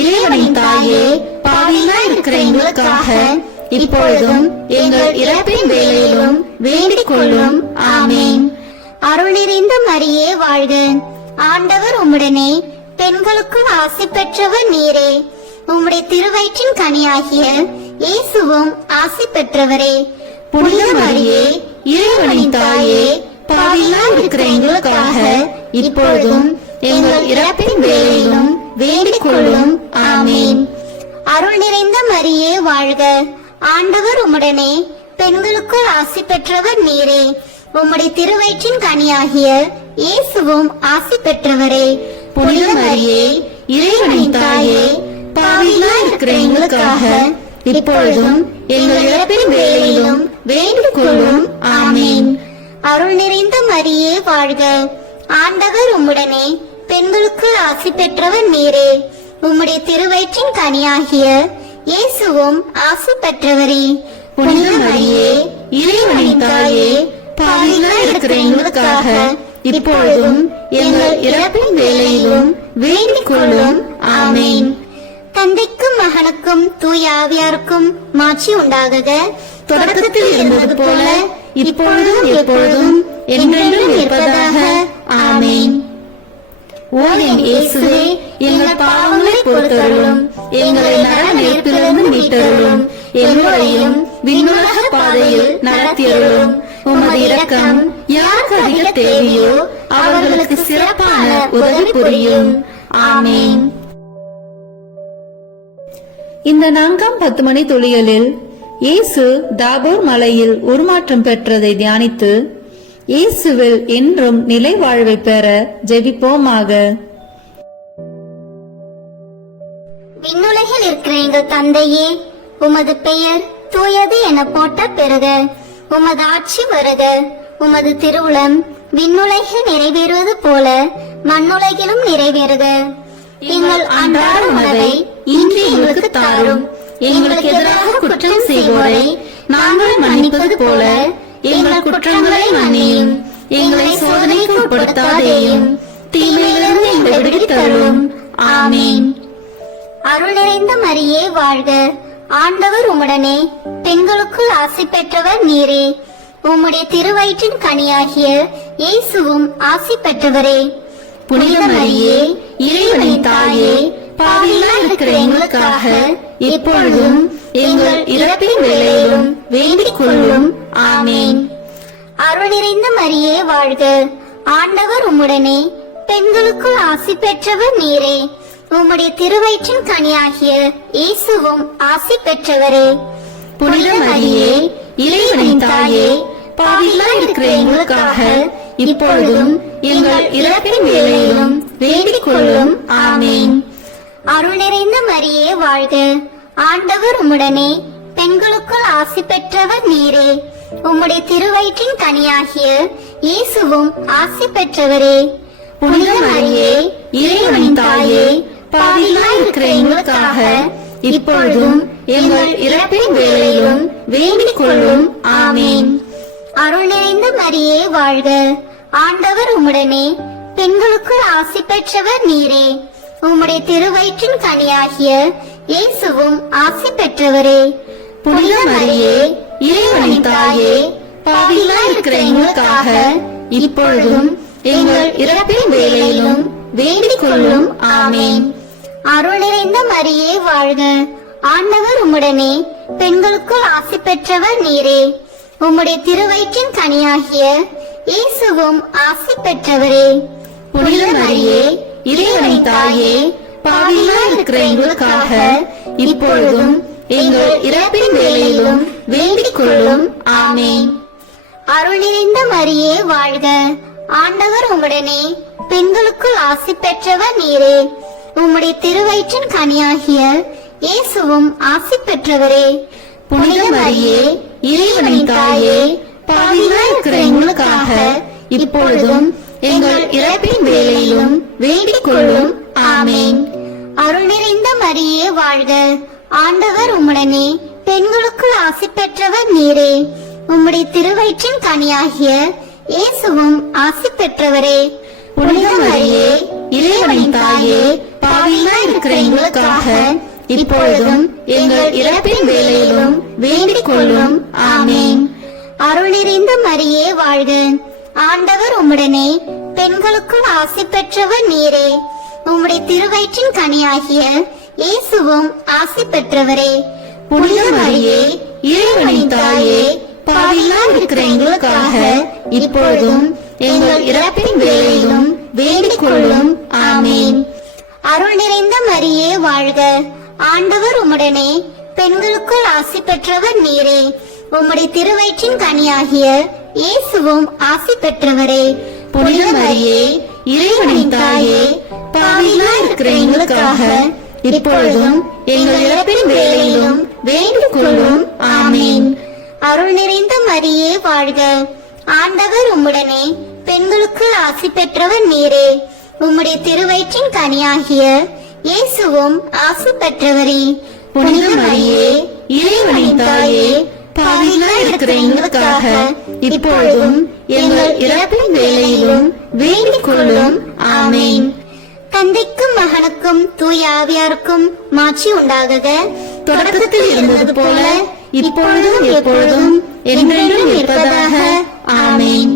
இறைவனின் தாயே, பாவிகளாய் இருக்கிற எங்களுக்காக இப்பொழுதும் எங்கள் இறப்பின் வேளையிலும் வேண்டிக் கொள்ளும். ஆமென். அருள் நிறைந்த மரியே வாழ்க. ஆண்டவர் உம்முடனே, பெண்களுக்குள் ஆசி பெற்றவர் நீரே. உம்முடைய திருவயிற்றின் கனியாகிய இயேசுவும் ஆசி பெற்றவரே. புனித மரியே, இறைவனின் தாயே, பாவிகளாய் இருக்கிற எங்களுக்காக இப்பொழுதும் எங்கள் இறப்பின் வேளையிலும் வேண்டிக் கொள்ளும். ஆமென். அருள் நிறைந்த மரியே வாழ்க. ஆண்டவர் உம்முடனே, பெண்களுக்குள் ஆசி பெற்றவர் நீரே. உம்முடைய திருவயிற்றின் கனியாகிய இயேசுவும் ஆசி பெற்றவரே. புனித மரியே, இறைவனின் தாயே, பாவிகளாய் இருக்கிற எங்களுக்காக இப்பொழுதும் எங்கள் இறப்பின் வேளையிலும் வேண்டிக் கொள்ளும். ஆமென். அருள் நிறைந்த மரியே வாழ்க. ஆண்டவர் உம்முடனே, பெண்களுக்குள் ஆசி பெற்றவர் நீரே. உம்முடைய திருவயிற்றின் கனியாகிய இயேசுவும் ஆசி பெற்றவரே. புனித மரியே, இறைவனின் தாயே, பாவிகளாய் இருக்கிற எங்களுக்காக இப்பொழுதும் எங்கள் இறப்பின் வேளையிலும் வேண்டிக் கொள்ளும். ஆமென். தந்தைக்கும் மகனுக்கும் தூய ஆவியாருக்கும் மாட்சி உண்டாகுக. தொடக்கத்தில் இருந்தது போல இப்பொழுதும் எப்பொழுதும் என்றென்றும் இருப்பதாக. ஆமென். ஓ என் இயேசுவே, எங்கள் பாவங்களை பொறுத்தருளும், எங்களை நரக நெருப்பிலிருந்து மீட்டருளும், எங்களையும் விண்ணுலக பாதையில் நடத்தியருளும். உமது இரக்கம் யாருக்கு அதிக தேவையோ அவர்களுக்கு சிறப்பான உதவி புரியும். ஆமென். இந்த 4ஆம் 10 மணி துளிகளில் இயேசு தாபோர் மலையில் உருமாற்றம் பெற்றதை தியானித்து இயேசுவில் என்றும் நிலை வாழ்வை பெற ஜெபிப்போமாக. விண்ணுலகில் இருக்கிற எங்கள் தந்தையே, உமது பெயர் தூயது என போற்ற பெறுக. உமது ஆட்சி வருக. உமது திருவுளம் விண்ணுலகில் நிறைவேறுவது போல மண்ணுலகிலும் நிறைவேறுக. எங்கள் அன்றாட உணவை இன்று எங்களுக்கு தாரும். எங்களுக்கு எதிராக குற்றம் செய்வோரை நாங்கள் மன்னிப்பது போல எங்கள் குற்றங்களை மன்னியும். எங்களை சோதனைக்கு உட்படுத்தாதேயும், தீமையிலிருந்து எங்களை விடுவித்தருளும். ஆமென். அருள் நிறைந்த மரியே வாழ்க. ஆண்டவர் உம்முடனே, பெண்களுக்குள் ஆசி பெற்றவர் நீரே. உம்முடைய திருவயிற்றின் கனியாகிய இயேசுவும் ஆசி பெற்றவரே. புனித மரியே, இறைவனின் தாயே, பாவிகளாய் இருக்கிற எங்களுக்காக இப்பொழுதும் எங்கள் இறப்பின் வேளையிலும் வேண்டிக் கொள்ளும். ஆமென். அருள் நிறைந்த மரியே வாழ்க. ஆண்டவர் உம்முடனே, பெண்களுக்குள் ஆசி பெற்றவர் நீரே. உம்முடைய திருவயிற்றின் கனியாகிய இயேசுவும் ஆசி பெற்றவரே. புனித மரியே, இறைவனின் தாயே, பாவிகளாய் இருக்கிற எங்களுக்காக இப்பொழுதும் எங்கள் இறப்பின் வேளையிலும் வேண்டிக் கொள்ளும். ஆமென். அருள் நிறைந்த மரியே வாழ்க. ஆண்டவர் உம்முடனே, பெண்களுக்குள் ஆசி பெற்றவர் நீரே. உம்முடைய திருவயிற்றின் கனியாகிய இயேசுவும் ஆசி பெற்றவரே. புனித மரியே, இறைவனின் தாயே, பாவிகளாய் இருக்கிற எங்களுக்காக இப்பொழுதும் எங்கள் இறப்பின் வேளையிலும் வேண்டிக் கொள்ளும். ஆமென். அருள் நிறைந்த மரியே வாழ்க. ஆண்டவர் உம்முடனே, பெண்களுக்குள் ஆசி பெற்றவர் நீரே. உம்முடைய திருவயிற்றின் கனியாகிய இயேசுவும் ஆசி பெற்றவரே. புனித மரியே, இறைவனின் தாயே, பாவிகளாய் இருக்கிற எங்களுக்காக இப்பொழுதும் எங்கள் இறப்பின் வேளையிலும் வேண்டிக் கொள்ளும். ஆமென். அருள் நிறைந்த மரியே வாழ்க. ஆண்டவர் உம்முடனே, பெண்களுக்குள் ஆசி பெற்றவர் நீரே. உம்முடைய திருவயிற்றின் கனியாகிய இயேசுவும் ஆசி பெற்றவரே. புனித மரியே, இறைவனின் தாயே, பாவிகளாய் இருக்கிற எங்களுக்காக இப்பொழுதும் எங்கள் இறப்பின் வேளையிலும் வேண்டிக் கொள்ளும். ஆமென். அருள் நிறைந்த மரியே வாழ்க. ஆண்டவர் உம்முடனே, பெண்களுக்குள் ஆசி பெற்றவர் நீரே. உம்முடைய திருவயிற்றின் கனியாகிய இயேசுவும் ஆசி பெற்றவரே. புனித மரியே, இறைவனின் தாயே, பாவிகளாய் இருக்கிற எங்களுக்காக இப்பொழுதும் எங்கள் இறப்பின் வேளையிலும் வேண்டிக் கொள்ளும். ஆமென். அருள் நிறைந்த மரியே வாழ்க. ஆண்டவர் உம்முடனே, பெண்களுக்குள் ஆசி பெற்றவர் நீரே. உம்முடைய திருவயிற்றின் கனியாகிய இயேசுவும் ஆசி பெற்றவரே. புனித மரியே இறைவனின் தாயே பாவிகளாய் இருக்கிற எங்களுக்காக இப்பொழுதும் எங்கள் இறப்பின் வேளையிலும் வேண்டிக் கொள்ளும். ஆமென். அருள் நிறைந்த மரியே வாழ்க. ஆண்டவர் உம்முடனே, பெண்களுக்குள் ஆசி பெற்றவர் நீரே. உம்முடைய திருவயிற்றின் கனியாகிய இயேசுவும் ஆசி பெற்றவரே. புனித மரியே இறைவனின் தாயே பாவிகளாய் இருக்கிற எங்களுக்காக இப்பொழுதும் எங்கள் இறப்பின் வேளையிலும் வேண்டிக் கொள்ளும். ஆமென். அருள் நிறைந்த மரியே வாழ்க. ஆண்டவர் உம்முடனே, பெண்களுக்குள் ஆசி பெற்றவர் நீரே. உம்முடைய திருவயிற்றின் கனியாகிய இயேசுவும் ஆசி பெற்றவரே. புனித மரியே இறைவனின் தாயே பாவிகளாய் இருக்கிற எங்களுக்காக இப்பொழுதும் எங்கள் இறப்பின் வேளையிலும் வேண்டிக் கொள்ளும். ஆமென். அருள் நிறைந்த மரியே வாழ்க. ஆண்டவர் உம்முடனே, பெண்களுக்குள் ஆசி பெற்றவர் நீரே. உம்முடைய திருவயிற்றின் கனியாகிய இயேசுவும் ஆசி பெற்றவரே. புனித மரியே இறைவனின் தாயே பாவிகளாய் இருக்கிற எங்களுக்காக இப்பொழுதும் எங்கள் இறப்பின் வேளையிலும் வேண்டிக் கொள்ளும். ஆமென். தந்தைக்கும் மகனுக்கும் தூய ஆவியாருக்கும் மாட்சி உண்டாகுக. தொடக்கத்தில் இருந்தது போல இப்பொழுதும் எப்பொழுதும் என்றென்றும் இருப்பதாக. ஆமென்.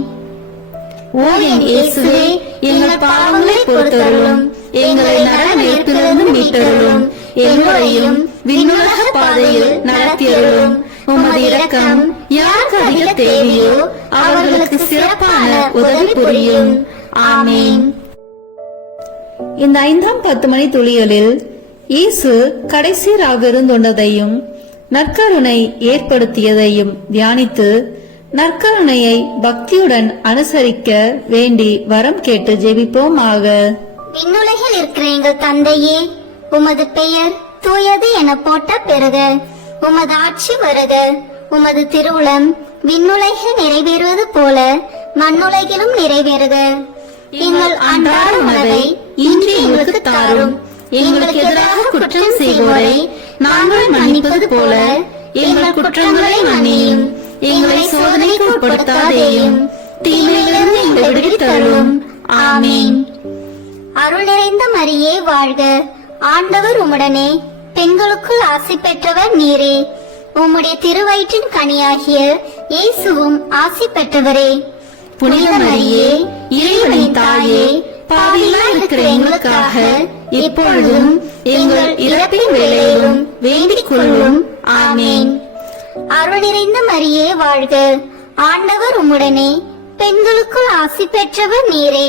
ஓ என் இயேசுவே, எங்கள் பாவங்களை பொறுத்தருளும், எங்களை நரக நெருப்பிலிருந்து மீட்டருளும், எங்களையும் விண்ணுலக பாதையில் நடத்தியருளும். உமது இரக்கம் யாருக்கு அதிக தேவையோ அவர்களுக்கு சிறப்பான உதவி புரியும். ஆமென். இந்த 5ஆம் 10 மணி துளிகளில் இயேசு கடைசி ராவிருந்தொண்டதையும் நற்கருணை ஏற்படுத்தியதையும் தியானித்து நற்கருணையை பக்தியுடன் அனுசரிக்க வேண்டி வரம் கேட்டு ஜெபிப்போமாக. விண்ணுலகில் இருக்கிற எங்கள் தந்தையே, உமது பெயர் தூயது என போட்ட பெறுக. உமது ஆட்சி வருக. உமது திருவுளம் விண்ணுலகில் நிறைவேறுவது போல மண்ணுலகிலும் நிறைவேறுக. எங்கள் அன்றாட உணவை இன்று எங்களுக்கு தாரும். எங்களுக்கு எதிராக குற்றம் செய்வோரை நாங்கள் மன்னிப்பது போல எங்கள் குற்றங்களை மன்னியும். எங்களை சோதனைக்கு உட்படுத்தாதேயும், தீமையிலிருந்து எங்களை விடுவித்தருளும். ஆமென். அருள் நிறைந்த மரியே வாழ்க. ஆண்டவர் உம்முடனே, பெண்களுக்குள் ஆசி பெற்றவர் நீரே. உம்முடைய திருவயிற்றின் கனியாகிய இயேசுவும் ஆசி பெற்றவரே. புனித மரியே இறைவனின் தாயே பாவிகளாய் இருக்கிற எங்களுக்காக இப்பொழுதும் எங்கள் இறப்பின் வேளையிலும் வேண்டிக் கொள்ளும். ஆமென். அருள் நிறைந்த மரியே வாழ்க. ஆண்டவர் உம்முடனே, பெண்களுக்குள் ஆசி பெற்றவர் நீரே.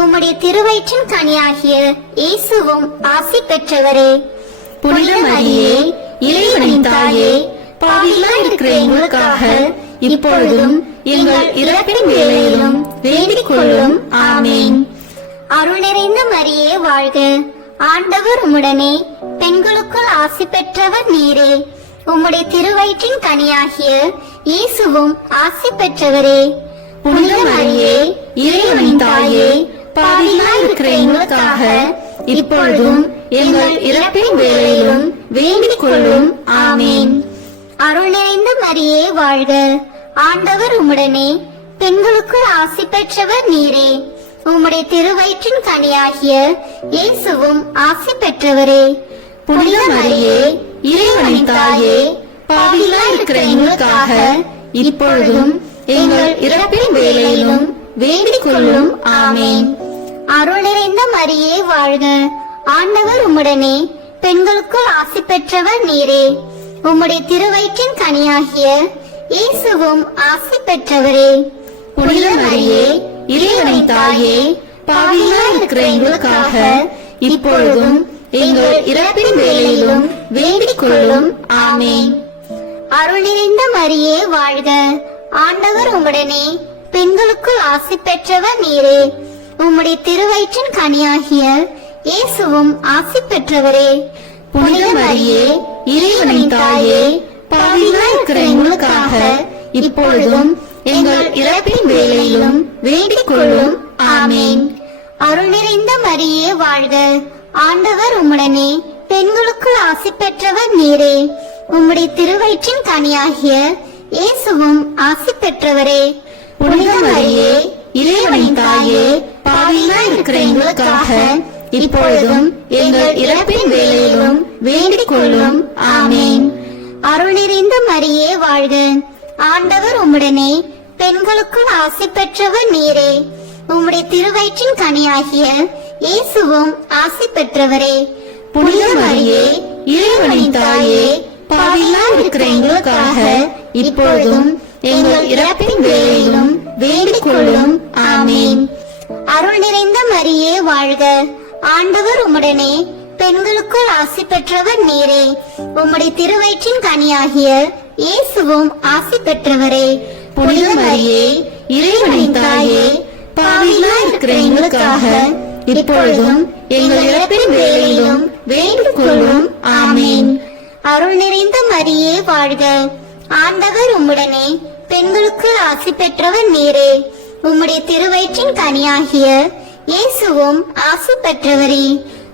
உம்முடைய திருவயிற்றின் கனியாகிய இயேசுவும் ஆசி பெற்றவரே. புனித மரியே இறைவனின் தாயே பாவிகளாய் இருக்கிற எங்களுக்காக இப்பொழுதும் எங்கள் இறப்பின் வேளையிலும் வேண்டிக் கொள்ளும். ஆமென். அருள் நிறைந்த மரியே வாழ்க. ஆண்டவர் உம்முடனே, பெண்களுக்குள் ஆசி பெற்றவர் நீரே. உம்முடைய திருவயிற்றின் கனியாகிய இயேசுவும் ஆசி பெற்றவரே. புனித மரியே இறைவனின் தாயே பாவிகளாய் இருக்கிற எங்களுக்காக இப்பொழுதும் எங்கள் இறப்பின் வேளையிலும் வேண்டிக் கொள்ளும். ஆமென். அருள் நிறைந்த மரியே வாழ்க. ஆண்டவர் உம்முடனே, பெண்களுக்குள் ஆசி பெற்றவர் நீரே. உம்முடைய திருவயிற்றின் கனியாகிய இயேசுவும் ஆசி பெற்றவரே. புனித மரியே இறைவனின் தாயே பாவிகளாய் இருக்கிற எங்களுக்காக இப்பொழுதும் எங்கள் இறப்பின் வேளையிலும் வேண்டிக் கொள்ளும். ஆமென். அருள் நிறைந்த மரியே வாழ்க. ஆண்டவர் உம்முடனே, பெண்களுக்குள் ஆசி பெற்றவர் நீரே. உம்முடைய திருவயிற்றின் கனியாகிய இயேசுவும் ஆசி பெற்றவரே. புனித மரியே இறைவனின் தாயே பாவிகளாய் இருக்கிற எங்களுக்காக இப்பொழுதும் எங்கள் இறப்பின் வேளையிலும் வேண்டிக் கொள்ளும். ஆமென். அருள் நிறைந்த மரியே வாழ்க. ஆண்டவர் உம்முடனே, பெண்களுக்குள் ஆசி பெற்றவர் நீரே. உம்முடைய திருவயிற்றின் கனியாகிய இயேசுவும் ஆசி பெற்றவரே. புனித மரியே இறைவனின் தாயே பாவிகளாய் இருக்கிற எங்களுக்காக இப்பொழுதும் எங்கள் இறப்பின் வேளையிலும் வேண்டிக் கொள்ளும். ஆமென். அருள் நிறைந்த மரியே வாழ்க. ஆண்டவர் உம்முடனே, பெண்களுக்குள் ஆசி பெற்றவர் நீரே. உம்முடைய திருவயிற்றின் கனியாகிய இயேசுவும் ஆசி பெற்றவரே. புனித மரியே இறைவனின் தாயே பாவிகளாய் இருக்கிற எங்களுக்காக இப்பொழுதும் எங்கள் இறப்பின் வேளையிலும் வேண்டிக் கொள்ளும். ஆமேன். அருள் நிறைந்த மரியே வாழ்க, ஆண்டவர் உம்முடனே, பெண்களுக்குள் ஆசி பெற்றவர் நீரே. உம்முடைய திருவயிற்றின் கனியாகிய இயேசுவும் ஆசி பெற்றவரே. புனித மரியே, இறைவனின் தாயே, பாவிகளாய் இருக்கிற எங்களுக்காக இப்பொழுதும் எங்கள் இறப்பின் வேளையிலும் வேண்டிக் கொள்ளும். ஆமேன். அருள் நிறைந்த மரியே வாழ்க, ஆண்டவர் உம்முடனே, பெண்களுக்குள் ஆசி பெற்றவர் நீரே. உம்முடைய திருவயிற்றின் கனியாகிய இயேசுவும் ஆசி பெற்றவரே. புனித மரியே, இறைவனின் தாயே, பாவிகளாய் இருக்கிற எங்களுக்காக இப்பொழுதும் எங்கள் இறப்பின் வேளையிலும் வேண்டிக் கொள்ளும். ஆமேன். அருள் நிறைந்த மரியே வாழ்க, ஆண்டவர் உம்முடனே, பெண்களுக்குள் ஆசி பெற்றவர் நீரே. உம்முடைய திருவயிற்றின் கனியாகிய இயேசுவும் ஆசி பெற்றவரே.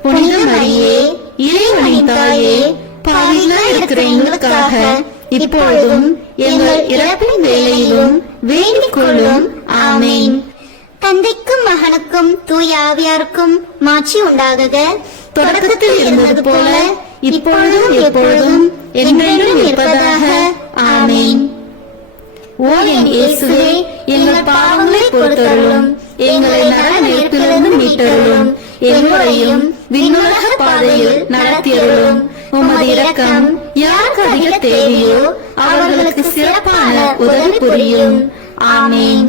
புனித மரியே, இறைவனின் தாயே, பாவிகளாய் இருக்கிற எங்களுக்காக இப்பொழுதும் எங்கள் இறப்பின் வேளையிலும் வேண்டிக் கொள்ளும். ஆமேன். தந்தைக்கும் மகனுக்கும் தூய ஆவியாருக்கும் மாட்சி உண்டாகுக. தொடக்கத்தில் இருந்தது போல இப்பொழுதும் எப்பொழுதும் என்றென்றும் இருப்பதாக. ஆமேன். ஓ என் இயேசுவே, எங்கள் பாவங்களை பொறுத்தருளும், எங்களை நரக நெருப்பிலிருந்து மீட்டருளும், எங்களையும் விண்ணுலக பாதையில் நடத்தியருளும். உமது இரக்கம் யாருக்கு அதிக தேவையோ அவர்களுக்கு சிறப்பான உதவி புரியும். ஆமேன்.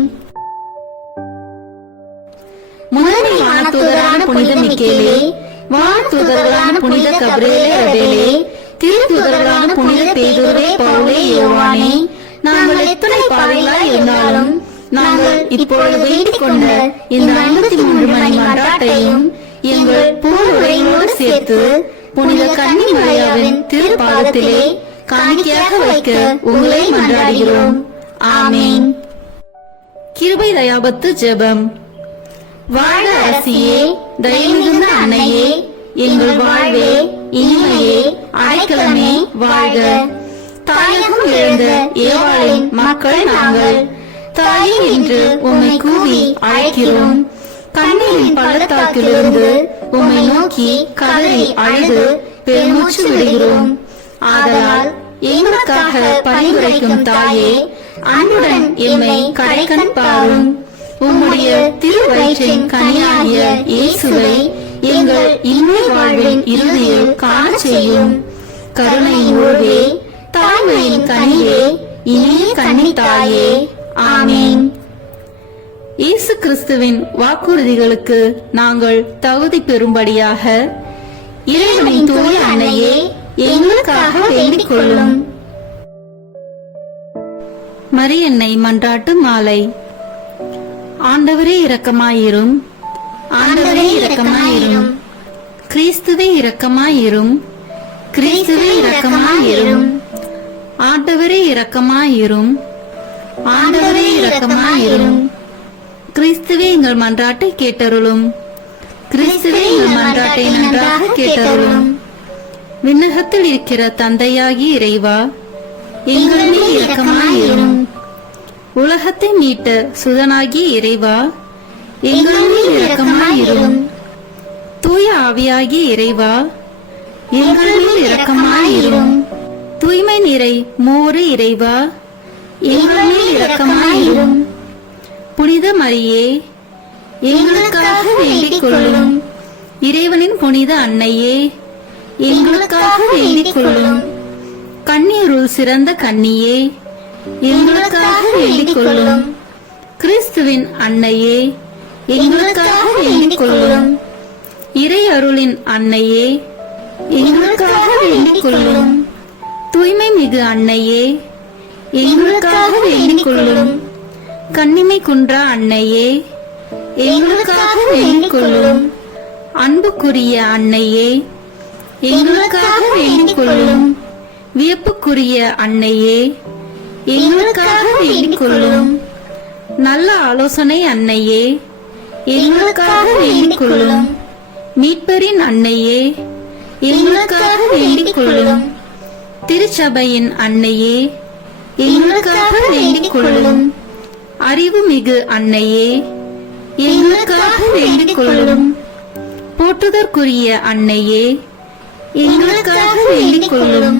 முதன்மை வானதூதரான புனித மிக்கேலே, வானதூதர்களான புனித கபிரியேலே ரபேலே, திருத்தூதர்களான புனித பேதுருவே, பவுலே, யோவானே, நாங்கள் எத்தனை பாவிகளாய் இருந்தாலும் நாங்கள் இப்பொழுது வேண்டிக் கொண்ட இந்த 53 மணி மன்றாட்டையும் எங்கள் பூவுரையோடு சேர்த்து புனித கன்னி மரியாவின் திருப்பாதத்திலே காணிக்கையாக வைக்க உங்களை மன்றாடுகிறோம். ஆமேன். கிருபை தயாபத்து ஜெபம். வாழ அரசியே, தயமிகுந்த அன்னையே, எங்கள் வாழ்வே, இனிமையே, அடைக்கலமே வாழ்க. தாயகம் இழந்த ஏவாளின் மக்கள் நாங்கள், தாயே என்று உம்மை கூவி அழைக்கிறோம். கண்ணீரின் பள்ளத்தாக்கிலிருந்து உம்மை நோக்கி கதறி அழுது பெருமூச்சு விடுகிறோம். ஆதலால் எங்களுக்காக பரிந்துரைக்கும் தாயே, அன்புடன் எம்மை கடைக்கண் பாரும். உம்முடைய திருவயிற்றின் கனியாகிய இயேசுவை எங்கள் இன்மை வாழ்வின் இறுதியில் காண செய்யும். கருணையின் உருவே, தாய்மையின் கனியே, இனிய கன்னி தாயே. ஆமேன். இயேசு கிறிஸ்துவின் வாக்குறுதிகளுக்கு நாங்கள் தகுதி பெறும்படியாக இறைவனின் தூய அன்னையே, எங்களுக்காக வேண்டிக் கொள்ளும். மரியன்னை மன்றாட்டு மாலை. ஆண்டவரே இரக்கமாயிரும், ஆண்டவரே இரக்கமாயிரும், கிறிஸ்துவே இரக்கமாயிரும், கிறிஸ்துவே இரக்கமாயிரும், ஆண்டவரே இரக்கமாயிரும், ஆண்டவரே இரக்கமாயிரும், கிறிஸ்துவே எங்கள் மன்றாட்டை கேட்டருளும், கிறிஸ்துவே எங்கள் மன்றாட்டை நன்றாக கேட்டருளும். விண்ணகத்தில் இருக்கிற தந்தையாகி இறைவா, எங்கள் மேல் இரக்கமாயிரும். உலகத்தை மீட்ட சுதனாகி இறைவா, எங்கள் மேல் இரக்கமாயிரும். தூய ஆவியாகி இறைவா, எங்கள் மேல் இரக்கமாயிரும். தூய்மை நிறை மூவரு இறைவா, எங்கள் மேல் இரக்கமாயிரும். புனித மரியே, எங்களுக்காக வேண்டிக் கொள்ளும். இறைவனின் புனித அன்னையே, எங்களுக்காக வேண்டிக் கொள்ளும். கன்னியருள் சிறந்த கன்னியே, எங்களுக்காக வேண்டிக் கொள்ளும். கிறிஸ்துவின் அன்னையே, எங்களுக்காக வேண்டிக் கொள்ளும். இறை அருளின் அன்னையே, எங்களுக்காக வேண்டிக் கொள்ளும். தூய்மை மிகு அன்னையே, எங்களுக்காக வேண்டிக் கொள்ளும். கன்னிமை குன்றா அன்னையே, எங்களுக்காக வேண்டிக் கொள்ளும். அன்புக்குரிய அன்னையே, எங்களுக்காக வேண்டிக் கொள்ளும். வியப்புக்குரிய அன்னையே, எங்களுக்காக வேண்டிக் கொள்ளும். நல்ல ஆலோசனை அன்னையே, எங்களுக்காக வேண்டிக் கொள்ளும். மீட்பரின் அன்னையே, எங்களுக்காக வேண்டிக் கொள்ளும். திருச்சபையின் அன்னையே, எங்களுக்காக வேண்டிக் கொள்ளும். அறிவு மிகு அன்னையே, எங்களுக்காக வேண்டிக் கொள்ளும். போற்றுதற்குரிய அன்னையே, எங்களுக்காக வேண்டிக் கொள்ளும்.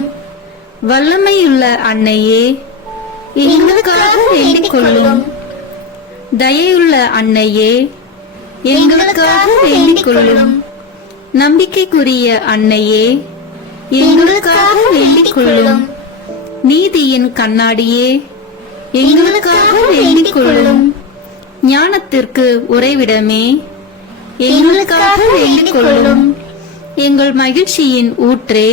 வல்லமையுள்ள அன்னையே, எங்களுக்காக வேண்டிக் கொள்ளும். தயையுள்ள அன்னையே, எங்களுக்காக வேண்டிக் கொள்ளும். நம்பிக்கைக்குரிய அன்னையே, எங்களுக்காக வேண்டிக் கொள்ளும். நீதியின் கண்ணாடியே, எங்களுக்காக வேண்டிக் கொள்ளும். ஞானத்திற்கு உறைவிடமே, எங்களுக்காக வேண்டிக் கொள்ளும். எங்கள் மகிழ்ச்சியின் ஊற்றே,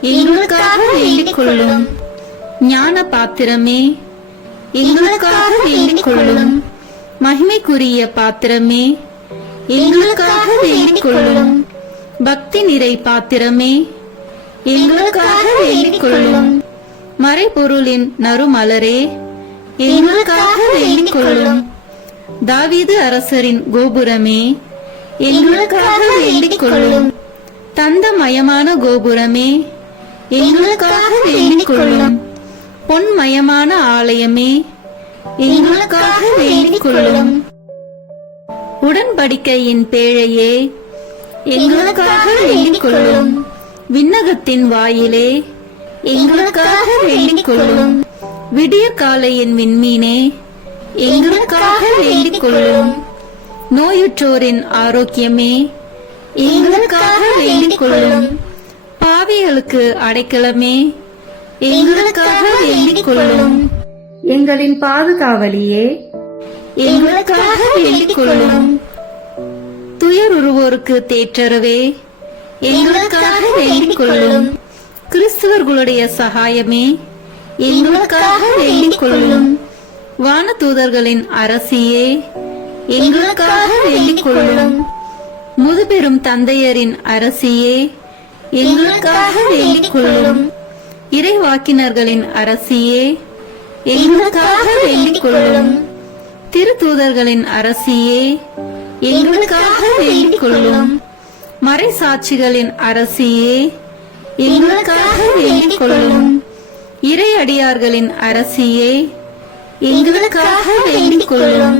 எங்களுக்காக வேண்டிக் கொள்ளும். ஞான பாத்திரமே, எங்களுக்காக வேண்டிக் கொள்ளும். மகிமைக்குரிய பாத்திரமே, எங்களுக்காக வேண்டிக் கொள்ளும். பக்தி நிறை பாத்திரமே, எங்களுக்காக வேண்டிக் கொள்ளும். மறைபொருளின் நறுமலரே, எங்களுக்காக வேண்டிக் கொள்ளும். தாவீது அரசரின் கோபுரமே, எங்களுக்காக வேண்டிக் கொள்ளும். தந்தமயமான கோபுரமே, எங்களுக்காக வேண்டிக் கொள்ளும். பொன்மயமான ஆலயமே, எங்களுக்காக வேண்டிக் கொள்ளும். உடன்படிக்கையின் பேழையே, எங்களுக்காக வேண்டிக் கொள்ளும். விண்ணகத்தின் வாயிலே, எங்களுக்காக வேண்டிக் கொள்ளும். விடியற் காலையின் விண்மீனே, எங்களுக்காக வேண்டிக் கொள்ளும். நோயுற்றோரின் ஆரோக்கியமே, எங்களுக்காக வேண்டிக் கொள்ளும். பாவிகளுக்கு அடைக்கலமே, எங்களுக்காக வேண்டிக் கொள்ளும். எங்களின் பாதுகாவலியே, எங்களுக்காக வேண்டிக் கொள்ளும். துயருருவோருக்கு தேற்றரவே, எங்களுக்காக வேண்டிக் கொள்ளும். கிறிஸ்துவர்களுடைய சகாயமே, எங்களுக்காக வேண்டிக் கொள்ளும். வானதூதர்களின் அரசியே, எங்களுக்காக வேண்டிக் கொள்ளும். முதுபெரும் தந்தையரின் அரசியே, எங்களுக்காக வேண்டிக் கொள்ளும். இறைவாக்கினர்களின் அரசியே, எங்களுக்காக வேண்டிக் கொள்ளும். திருத்தூதர்களின் அரசியே, எங்களுக்காக வேண்டிக் கொள்ளும். மறைசாட்சிகளின் அரசியே, எங்களுக்காக வேண்டிக் கொள்ளும். இறையடியார்களின் அரசியே, எங்களுக்காக வேண்டிக் கொள்ளும்.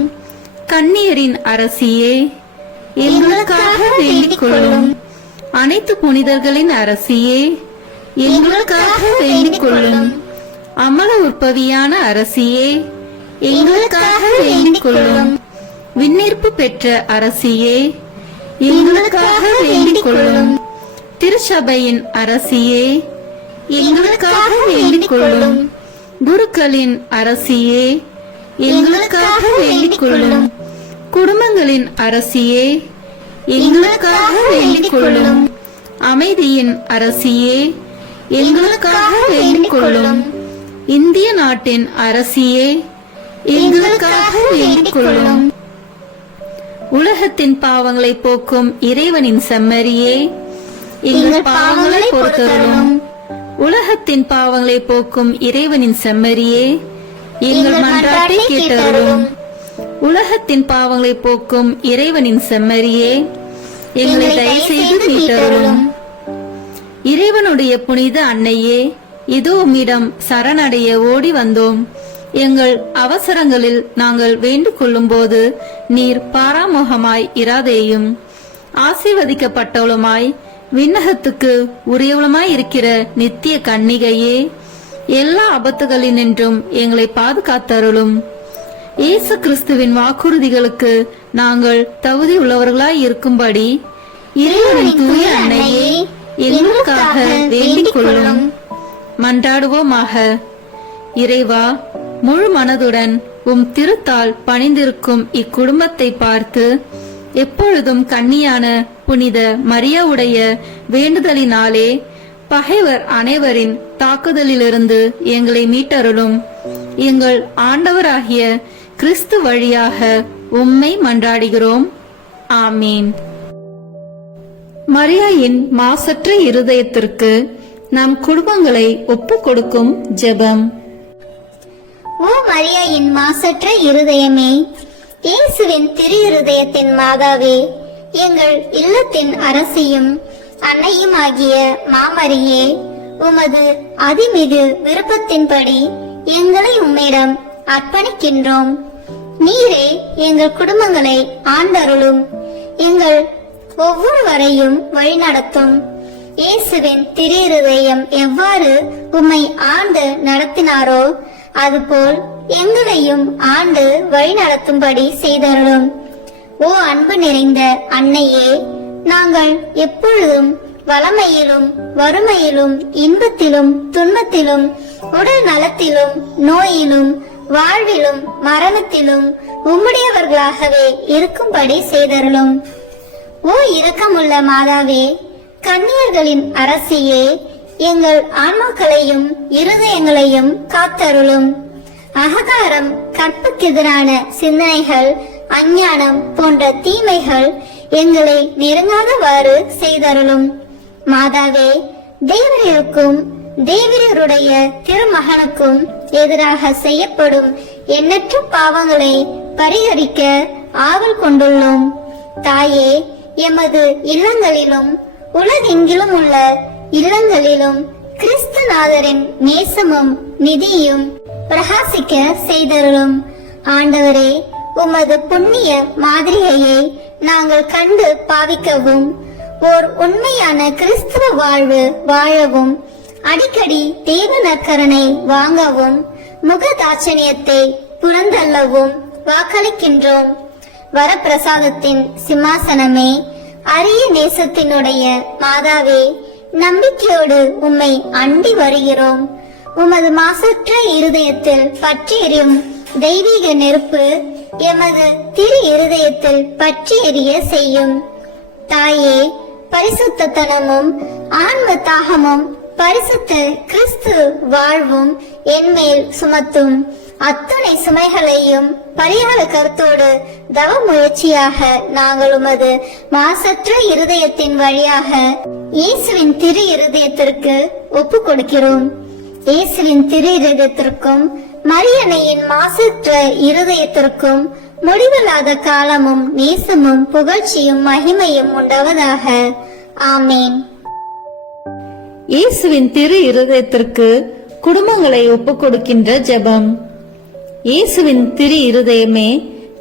கன்னியரின் அரசியே, எங்களுக்காக வேண்டிக் கொள்ளும். அனைத்து புனிதர்களின் அரசியே, எங்களுக்காக வேண்டிக் கொள்ளும். அமல உற்பவியான அரசியே, எங்களுக்காக வேண்டிக் கொள்ளும். விண்ணீர்ப்பு பெற்ற அரசியே, எங்களுக்காக வேண்டிக் கொள்ளும். திருச்சபையின் அரசியே, எங்களுக்காக வேண்டிக் கொள்ளும். குருக்களின் அரசியே, எங்களுக்காக வேண்டிக் கொள்ளும். குடும்பங்களின் அரசியே, எங்களுக்காக வேண்டிக் கொள்ளும். அமைதியின் அரசியே, எங்களுக்காக வேண்டிக் கொள்ளும். இந்திய நாட்டின் அரசியே, எங்களுக்காக வேண்டிக் கொள்ளும். உலகத்தின் பாவங்களை போக்கும் இறைவனின் செம்மறியே, எங்கள் பாவங்களை பொறுத்தருளும். உலகத்தின் பாவங்களை போக்கும் இறைவனின் செம்மறியே, எங்கள் மன்றாட்டை கேட்டருளும். உலகத்தின் பாவங்களை போக்கும் இறைவனின் செம்மறியே, எங்களை தயவுசெய்து மீட்டருளும். இறைவனுடைய புனித அன்னையே, இதோ உம்மிடம் சரணடைய ஓடி வந்தோம். எங்கள் அவசரங்களில் நாங்கள் வேண்டிக் கொள்ளும் போது நீர் பாராமுகமாய் இராதேயும். ஆசீர்வதிக்கப்பட்டவளுமாய் விண்ணகத்துக்கு உரியவளுமாய் இருக்கிற நித்திய கன்னிகையே, எல்லா ஆபத்துகளினின்றும் எங்களை பாதுகாத்தருளும். இயேசு கிறிஸ்துவின் வாக்குறுதிகளுக்கு நாங்கள் தகுதி உள்ளவர்களாய் இருக்கும்படி இறைவனின் தூய அன்னையே, எங்களுக்காக வேண்டிக் கொள்ளும். மன்றாடுவோமாக. இறைவா, முழு மனதுடன் உம் திருத்தால் பணிந்திருக்கும் இக்குடும்பத்தை பார்த்து எப்பொழுதும் கன்னியான புனித மரியாவுடைய வேண்டுதலினாலே பகைவர் அனைவரின் தாக்குதலிலிருந்து எங்களை மீட்டருளும். எங்கள் ஆண்டவராகிய கிறிஸ்து வழியாக உம்மை மன்றாடுகிறோம். ஆமீன். மரியாயின் மாசற்ற இருதயத்திற்கு நம் குடும்பங்களை ஒப்புக் கொடுக்கும் ஜெபம். ஓ மரியாயின் மாசற்ற இருதயமே, இயேசுவின் திரு இருதயத்தின் மாதாவே, எங்கள் இல்லத்தின் அரசியும் அன்னையுமாகிய மாமரியே, உமது அதிமிகு விருப்பத்தின்படி எங்களை உம்மிடம் அர்ப்பணிக்கின்றோம். நீரே எங்கள் குடும்பங்களை ஆண்டருளும், எங்கள் ஒவ்வொருவரையும் வழிநடத்தும். இயேசுவின் திரு இருதயம் எவ்வாறு உம்மை ஆண்டு நடத்தினாரோ அதுபோல் எங்களையும் ஆண்டு வழிநடத்தும்படி செய்தருளும். ஓ அன்பு நிறைந்த அன்னையே, நாங்கள் எப்பொழுதும் வளமையிலும் வறுமையிலும் இன்பத்திலும் துன்பத்திலும் உடல் நலத்திலும் நோயிலும் வாழ்விலும் மரணத்திலும் உம்முடையவர்களாகவே இருக்கும்படி செய்தருளும். ஓ இரக்கமுள்ள மாதாவே, கன்னியர்களின் அரசியே, எங்கள் ஆன்மாக்களையும் இருதயங்களையும் காத்தருளும். அகங்காரம், கற்புக்கெதிரான சிந்தனைகள், அஞ்ஞானம் போன்ற தீமைகள் எங்களை நெருங்காதவாறு செய்தருளும். மாதாவே, தேவர்களுக்கும் தேவருடைய திருமகனுக்கும் எதிராக செய்யப்படும் எண்ணற்ற பாவங்களை பரிகரிக்க ஆவல் கொண்டுள்ளோம். தாயே, எமது இல்லங்களிலும் உலகெங்கிலும் உள்ள இல்லங்களிலும் கிறிஸ்துநாதரின் நேசமும் நிதியும் பிரகாசிக்க செய்தருளும். ஆண்டவரே, உமது புண்ணிய மாதிரியை நாங்கள் கண்டு பாவிக்கவும், ஓர் உண்மையான கிறிஸ்துவ வாழ்வு வாழவும், அடிக்கடி தேவ நற்கருணை வாங்கவும், முகதாட்சணியத்தை புறந்தள்ளவும் வாக்களிக்கின்றோம். வரப்பிரசாதத்தின் சிம்மாசனமே, அரிய நேசத்தினுடைய மாதாவே, நம்பிக்கையோடு உம்மை அண்டி வருகிறோம். உமது மாசற்ற இருதயத்தில் பற்றி எரியும் தெய்வீக நெருப்பு எமது திரு இருதயத்தில் பற்றி எரிய செய்யும். தாயே, பரிசுத்தனமும் ஆன்ம தாகமும் பரிசுத்த கிறிஸ்து வாழ்வும் என்மேல் சுமத்தும். அத்தனை சுமைகளையும் பரிகார கருத்தோடு தவ முயற்சியாக நாங்கள் உமது மாசற்ற இருதயத்தின் வழியாக இயேசுவின் திரு இருதயத்திற்கு ஒப்பு கொடுக்கிறோம். இயேசுவின் திரு இருதயத்திற்கும் மரியன்னையின் மாசற்ற இருதயத்திற்கும் முடிவில்லாத காலமும் நேசமும் புகழ்ச்சியும் மகிமையும் உண்டாவதாக. ஆமேன். இயேசுவின் திரு இருதயத்திற்கு குடும்பங்களை ஒப்புக் கொடுக்கின்ற ஜெபம். இயேசுவின் திரு இருதயமே,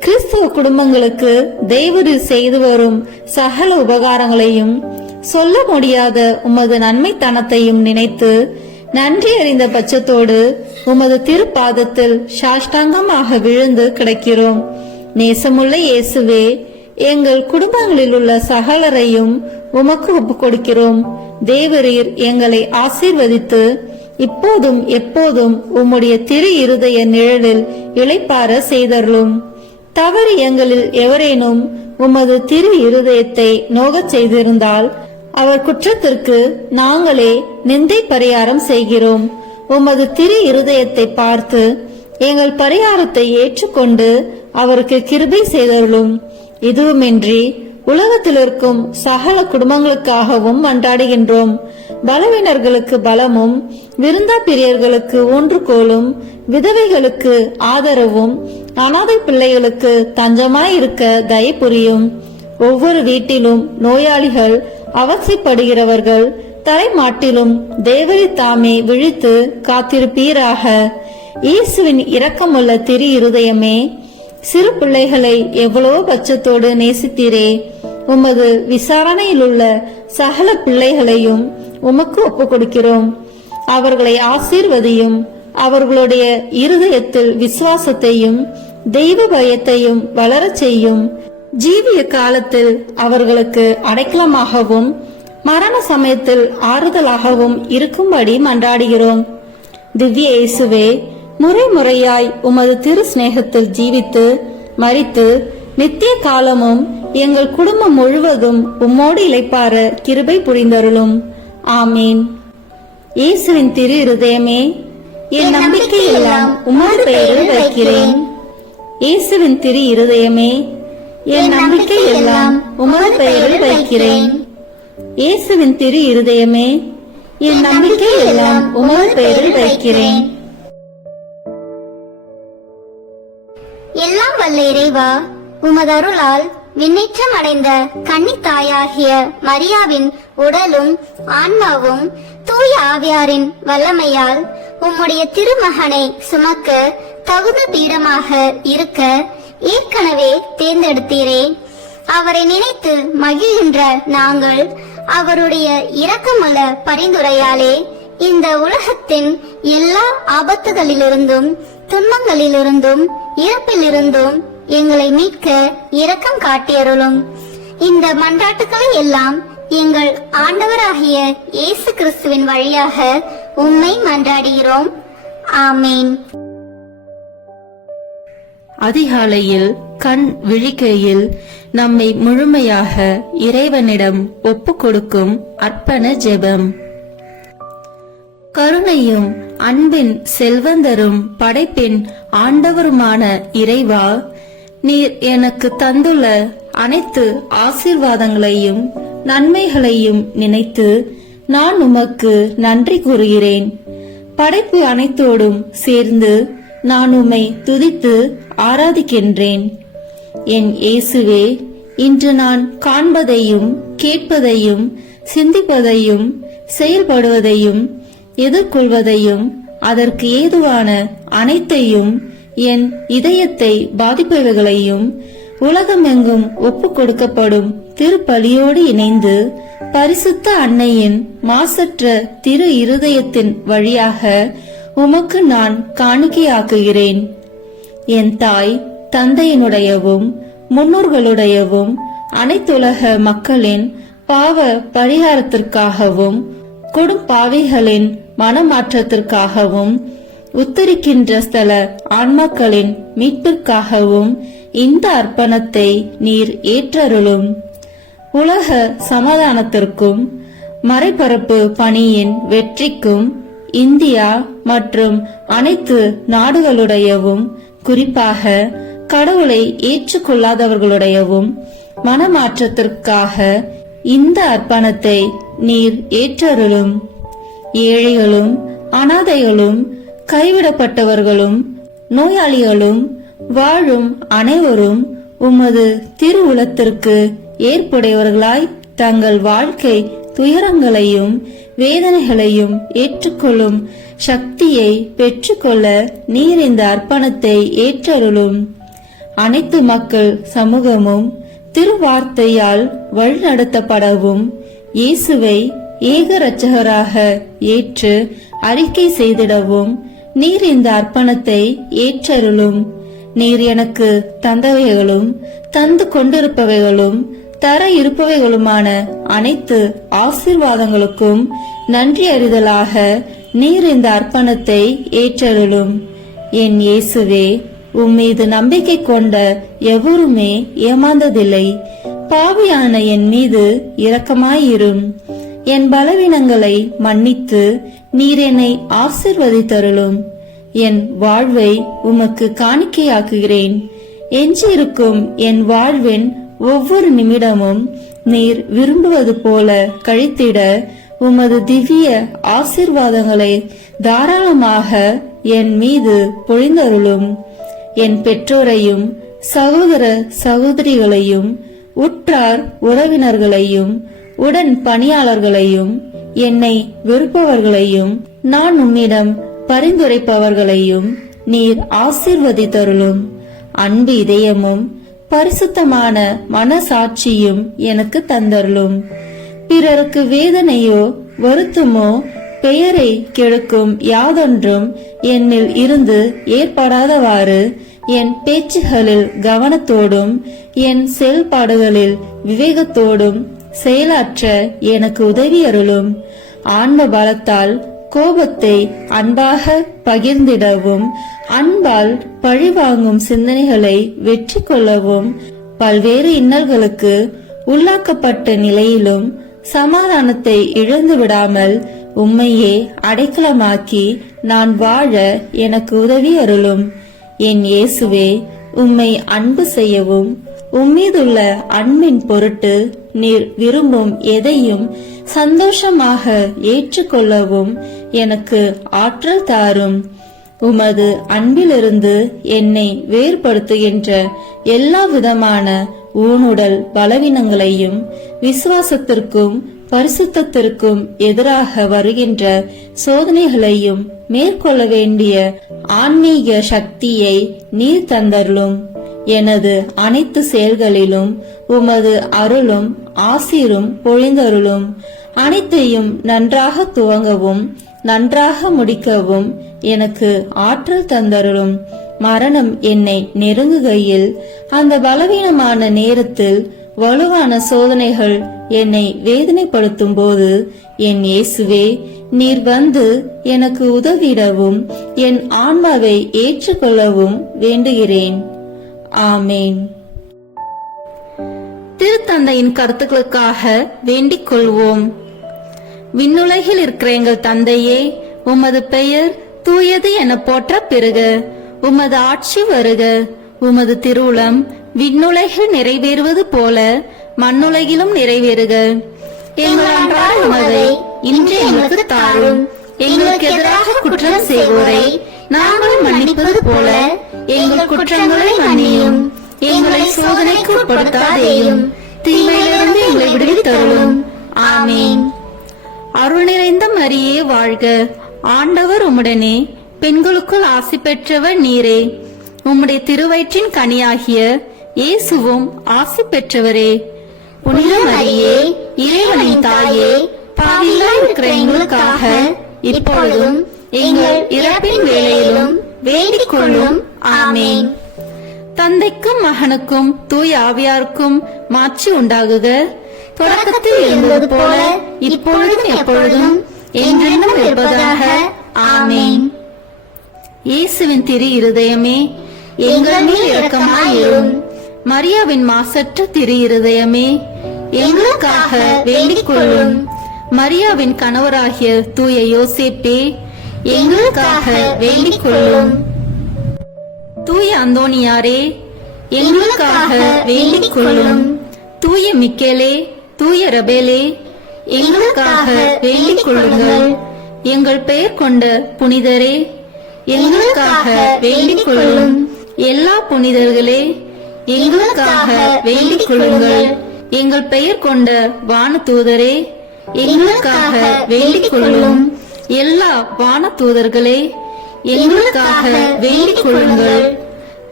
கிறிஸ்தவ குடும்பங்களுக்கு தேவரீர் செய்து வரும் சகல உபகாரங்களையும் சொல்ல முடியாத உமது நன்மைத்தனத்தையும் நினைத்து நன்றி அறிந்த பட்சத்தோடு உமது திருப்பாதத்தில் சாஷ்டாங்கமாக விழுந்து கிடக்கிறோம். நேசமுள்ள இயேசுவே, எங்கள் குடும்பங்களில் உள்ள சகலரையும் உமக்கு ஒப்புக் கொடுக்கிறோம். தேவரீர் எங்களை ஆசீர்வதித்து இப்போதும் எப்போதும் உம்முடைய திரு இருதய நிழலில் இளைப்பார செய்தருளும். தவறு எங்களில் எவரேனும் உமது திரு இருதயத்தை நோகச் செய்திருந்தால் அவர் குற்றத்திற்கு நாங்களே நிந்தை பரிகாரம் செய்கிறோம். உமது திரு இருதயத்தை பார்த்து எங்கள் பரிகாரத்தை ஏற்றுக்கொண்டு அவருக்கு கிருபை செய்தருளும். இதுவுமின்றி உலகத்தில் இருக்கும் சகல குடும்பங்களுக்காகவும் மன்றாடுகின்றோம். பலவீனர்களுக்கு பலமும், விருந்தா பிரியர்களுக்கு ஊன்றுகோலும், விதவைகளுக்கு ஆதரவும், அனாதை பிள்ளைகளுக்கு தஞ்சமாயிருக்க தயை புரியும். ஒவ்வொரு வீட்டிலும் நோயாளிகள், அவசியப்படுகிறவர்கள் தலைமாட்டிலும் தேவரி தாமே விழித்து காத்திருப்பீராக. இயேசுவின் இரக்கமுள்ள திரு இருதயமே, சிறு பிள்ளைகளை எவ்வளவோ பட்சத்தோடு நேசித்தீரே. உமது விசாரணையில் உள்ள சகல பிள்ளைகளையும் உமக்கு ஒப்புக் கொடுக்கிறோம். அவர்களை ஆசீர்வதியும். அவர்களுடைய இருதயத்தில் விசுவாசத்தையும் தெய்வ பயத்தையும் வளரச் செய்யும். ஜீவிய காலத்தில் அவர்களுக்கு அடைக்கலமாகவும் மரண சமயத்தில் ஆறுதலாகவும் இருக்கும்படி மன்றாடுகிறோம். திவ்ய இயேசுவே, முறை முறையாய் உமது திரு சிநேகத்தில் ஜீவித்து மரித்து நித்திய காலமும் எங்கள் குடும்பம் முழுவதும் உம்மோடு இளைப்பார கிருபை புரிந்தருளும். ஆமீன். இயேசுவின் திரு இருதயமே, என் நம்பிக்கை எல்லாம் உமது பெயரில் வைக்கிறேன். இயேசுவின் திரு இருதயமே, என் நம்பிக்கை எல்லாம் உமது பெயரில் வைக்கிறேன். இயேசுவின் திரு இருதயமே, என் நம்பிக்கை எல்லாம் உமது பெயரில் வைக்கிறேன். எல்லாம் வல்ல இறைவா, உமதருளால் விண்ணேற்றம் அடைந்த கன்னி தாயாகிய மரியாவின் உடலும் ஆன்மாவும் தூய ஆவியாரின் வல்லமையால் உம்முடைய திருமகனை சுமக்க தகுந்த பீடமாக இருக்க ஏற்கனவே தேர்ந்தெடுத்தீரே. அவரை நினைத்து மகிழ்கின்ற நாங்கள் அவருடைய இரக்கமுள்ள பரிந்துரையாலே இந்த உலகத்தின் எல்லா ஆபத்துகளிலிருந்தும் துன்பங்களிலிருந்தும் இறப்பிலிருந்தும் எங்களை மீட்க இரக்கம் காட்டியருளும். இந்த மன்றாட்டுக்களை எல்லாம் எங்கள் ஆண்டவராகிய இயேசு கிறிஸ்துவின் வழியாக உம்மை மன்றாடுகிறோம். ஆமேன். அதிகாலையில் கண் விழிக்கையில் நம்மை முழுமையாக இறைவனிடம் ஒப்பு கொடுக்கும் அர்ப்பண ஜெபம். கருணையும் அன்பின் செல்வந்தரும் படைப்பின் ஆண்டவருமான இறைவா, நீர் எனக்கு தந்துள்ள அனைத்து ஆசீர்வாதங்களையும் நன்மைகளையும் நினைத்து நான் உமக்கு நன்றி கூறுகிறேன். படைப்பு அனைத்தோடும் சேர்ந்து நான் உம்மை துதித்து ஆராதிக்கின்றேன். என் இயேசுவே, இன்று நான் காண்பதையும் கேட்பதையும் சிந்திப்பதையும் செயல்படுவதையும் எதிர்கொள்வதையும் அதற்கு ஏதுவான அனைத்தையும் என் இதயத்தை பாதிப்பவைகளையும் உலகமெங்கும் ஒப்பு கொடுக்கப்படும் திருப்பலியோடு இணைந்து பரிசுத்த அன்னையின் மாசற்ற திரு இருதயத்தின் வழியாக உமக்கு நான் காணிக்கையாக்குகிறேன். என் தாய் தந்தையினுடையவும் முன்னோர்களுடையவும் அனைத்துலக மக்களின் பாவ பரிகாரத்திற்காகவும் கொடும் பாவிகளின் மனமாற்றத்திற்காகவும் உத்தரிக்கின்ற ஸ்தல ஆன்மாக்களின் மீட்பிற்காகவும் இந்த அர்ப்பணத்தை நீர் ஏற்றருளும். உலக சமாதானத்திற்கும் மறைபரப்பு பணியின் வெற்றிக்கும் இந்தியா மற்றும் அனைத்து நாடுகளுடையவும் குறிப்பாக கடவுளை ஏற்றுக்கொள்ளாதவர்களுடையவும் மனமாற்றத்திற்காக இந்த அர்ப்பணத்தை நீர் ஏற்றருளும். ஏழைகளும் அனாதைகளும் கைவிடப்பட்டவர்களும் நோயாளிகளும் வாழும் அனைவரும் உமது திருவுளத்திற்கு ஏற்புடையவர்களாய் தங்கள் வாழ்க்கை துயரங்களையும் வேதனைகளையும் ஏற்றுக்கொள்ளும் சக்தியை பெற்றுக்கொள்ள நீர் இந்த அர்ப்பணத்தை ஏற்றருளும். அனைத்து மக்கள் சமூகமும் திருவார்த்தையால் வழிநடத்தப்படவும் இயேசுவை ஏக இரட்சகராக ஏற்று அறிக்கை செய்திடவும் நீர் இந்த அர்ப்பணத்தை ஏற்றருளும். நீர் எனக்கு தந்தவைகளும் தந்து கொண்டிருப்பவைகளும் தர இருப்பவைகளுமான அனைத்து ஆசீர்வாதங்களுக்கும் நன்றி அறிதலாக நீர் இந்த அர்ப்பணத்தை ஏற்றருளும். என் இயேசுவே, உம்மீது நம்பிக்கை கொண்ட எவருமே ஏமாந்ததில்லை. பாவியான என் மீது இரக்கமாயிரும். என் பலவீனங்களை மன்னித்து நீர் என்னை ஆசீர்வதித்தருளும். என் வாழ்வை உமக்கு காணிக்கையாக்குகிறேன். எஞ்சியிருக்கும் என் வாழ்வின் ஒவ்வொரு நிமிடமும் நீர் விரும்புவது போல கழித்திட உமது திவ்ய ஆசீர்வாதங்களை தாராளமாக என் மீது பொழிந்தருளும். என் பெற்றோரையும் சகோதர சகோதரிகளையும் உற்றார் உறவினர்களையும் உடன் பணியாளர்களையும் என்னை வெறுப்பவர்களையும் நான் உம்மிடம் பரிந்துரைப்பவர்களையும் நீர் ஆசீர்வதித்தருளும். அன்பு இதயமும் பரிசுத்தமான மனசாட்சியும் எனக்கு தந்தருளும். பிறருக்கு வேதனையோ வருத்தமோ பெயரை கெடுக்கும் யாதொன்றும் என்னில் இருந்து ஏற்படாதவாறு என் பேச்சுகளில் கவனத்தோடும் என் செயல்பாடுகளில் விவேகத்தோடும் செயலாற்ற எனக்கு உதவி அருளும். ஆன்ம பலத்தால் கோபத்தை அன்பாக பகிர்ந்திடவும் அன்பால் பழிவாங்கும் சிந்தனைகளை வெற்றி கொள்ளவும் பல்வேறு இன்னல்களுக்கு உள்ளாக்கப்பட்ட நிலையிலும் சமாதானத்தை இழந்து விடாமல் உம்மையே அடைக்கலமாக்கி நான் வாழ எனக்கு உதவி அருளும். என் இயேசுவே, உம்மை அன்பு செய்யவும் உம்மீதுள்ள அன்பின் பொருட்டு நீர் விரும்பும் எதையும் சந்தோஷமாக ஏற்றுக்கொள்ளவும் எனக்கு ஆற்றல் தாரும். உமது அன்பிலிருந்து என்னை வேறுபடுத்துகின்ற எல்லா விதமான ஊனுடல் பலவீனங்களையும் விசுவாசத்திற்கும் பரிசுத்தத்திற்கும் எதிராக வருகின்ற சோதனைகளையும் மேற்கொள்ள வேண்டிய ஆன்மீக சக்தியை நீர் தந்தருளும். எனது அனைத்து செயல்களிலும் உமது அருளும் ஆசீரும் பொழிந்தருளும். அனைத்தையும் நன்றாக துவங்கவும் நன்றாக முடிக்கவும் எனக்கு ஆற்றல் தந்தருளும். மரணம் என்னை நெருங்குகையில், அந்த பலவீனமான நேரத்தில் வலுவான சோதனைகள் என்னை வேதனைப்படுத்தும் போது, என் இயேசுவே, நீர் வந்து எனக்கு உதவிடவும் என் ஆன்மாவை ஏற்றுக்கொள்ளவும் வேண்டுகிறேன். ஆமேன். திருத்தந்தையின் கருத்துக்களுக்காக வேண்டிக் கொள்வோம். விண்ணுலகில் இருக்கிற எங்கள் தந்தையே, உமது பெயர் தூயது என போற்ற பெறுக. உமது ஆட்சி வருக. உமது திருவுளம் விண்ணுலகில் நிறைவேறுவது போல மண்ணுலகிலும் நிறைவேறுக. எங்கள் அன்றாட உணவை இன்று எங்களுக்கு தாரும். எங்களுக்கு எதிராக குற்றம் செய்வோரை நாங்கள் மன்னிப்பது போல எங்கள் குற்றங்களை மன்னியும். எங்களை சோதனைக்கு உட்படுத்தாதேயும், தீமையிலிருந்து எங்களை விடுவித்தருளும். ஆமீன். அருள் நிறைந்த மரியே வாழ்க. ஆண்டவர் உம்முடனே, பெண்களுக்குள் ஆசி பெற்றவர் நீரே. உம்முடைய திருவயிற்றின் கனியாகிய இயேசுவும் ஆசி பெற்றவரே. புனித மரியே, இறைவனின் தாயே, பாவிகளாய் இருக்கிற எங்களுக்காக இப்பொழுதும் எங்கள் இறப்பின் வேளையிலும் வேண்டிக் கொள்ளும். ஆமேன். தந்தைக்கும் மகனுக்கும் தூய ஆவியாருக்கும் மாட்சி உண்டாகுக. தொடக்கத்தில் இருந்தது போல இப்பொழுதும் எப்பொழுதும் என்றென்றும் இருப்பதாக. ஆமேன். இயேசுவின் திரு இருதயமே, எங்கள் மேல் இரக்கமாயிரும். மரியாவின் மாசற்ற திரு இருதயமே, எங்களுக்காக வேண்டிக் கொள்ளும். மரியாவின் கணவராகிய தூய யோசேப்பே, எங்களுக்காக வேண்டிக் கொள்ளும். தூய அந்தோனியாரே, எங்களுக்காக வேண்டிக் கொள்ளும். தூய மிக்கேலே, தூய ரபேலே, எங்களுக்காக வேண்டிக் கொள்ளுங்கள். எங்கள் பெயர் கொண்ட புனிதரே, எங்களுக்காக வேண்டிக் கொள்ளும். எல்லா புனிதர்களே, எங்களுக்காக வேண்டிக் கொள்ளுங்கள். எங்கள் பெயர் கொண்ட வானதூதரே, எங்களுக்காக வேண்டிக் கொள்ளும். எல்லா வானதூதர்களே, எங்களுக்காக வேண்டிக் கொள்ளுங்கள்.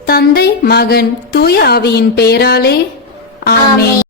தந்தை, மகன், தூய ஆவியின் பெயராலே. ஆமென்.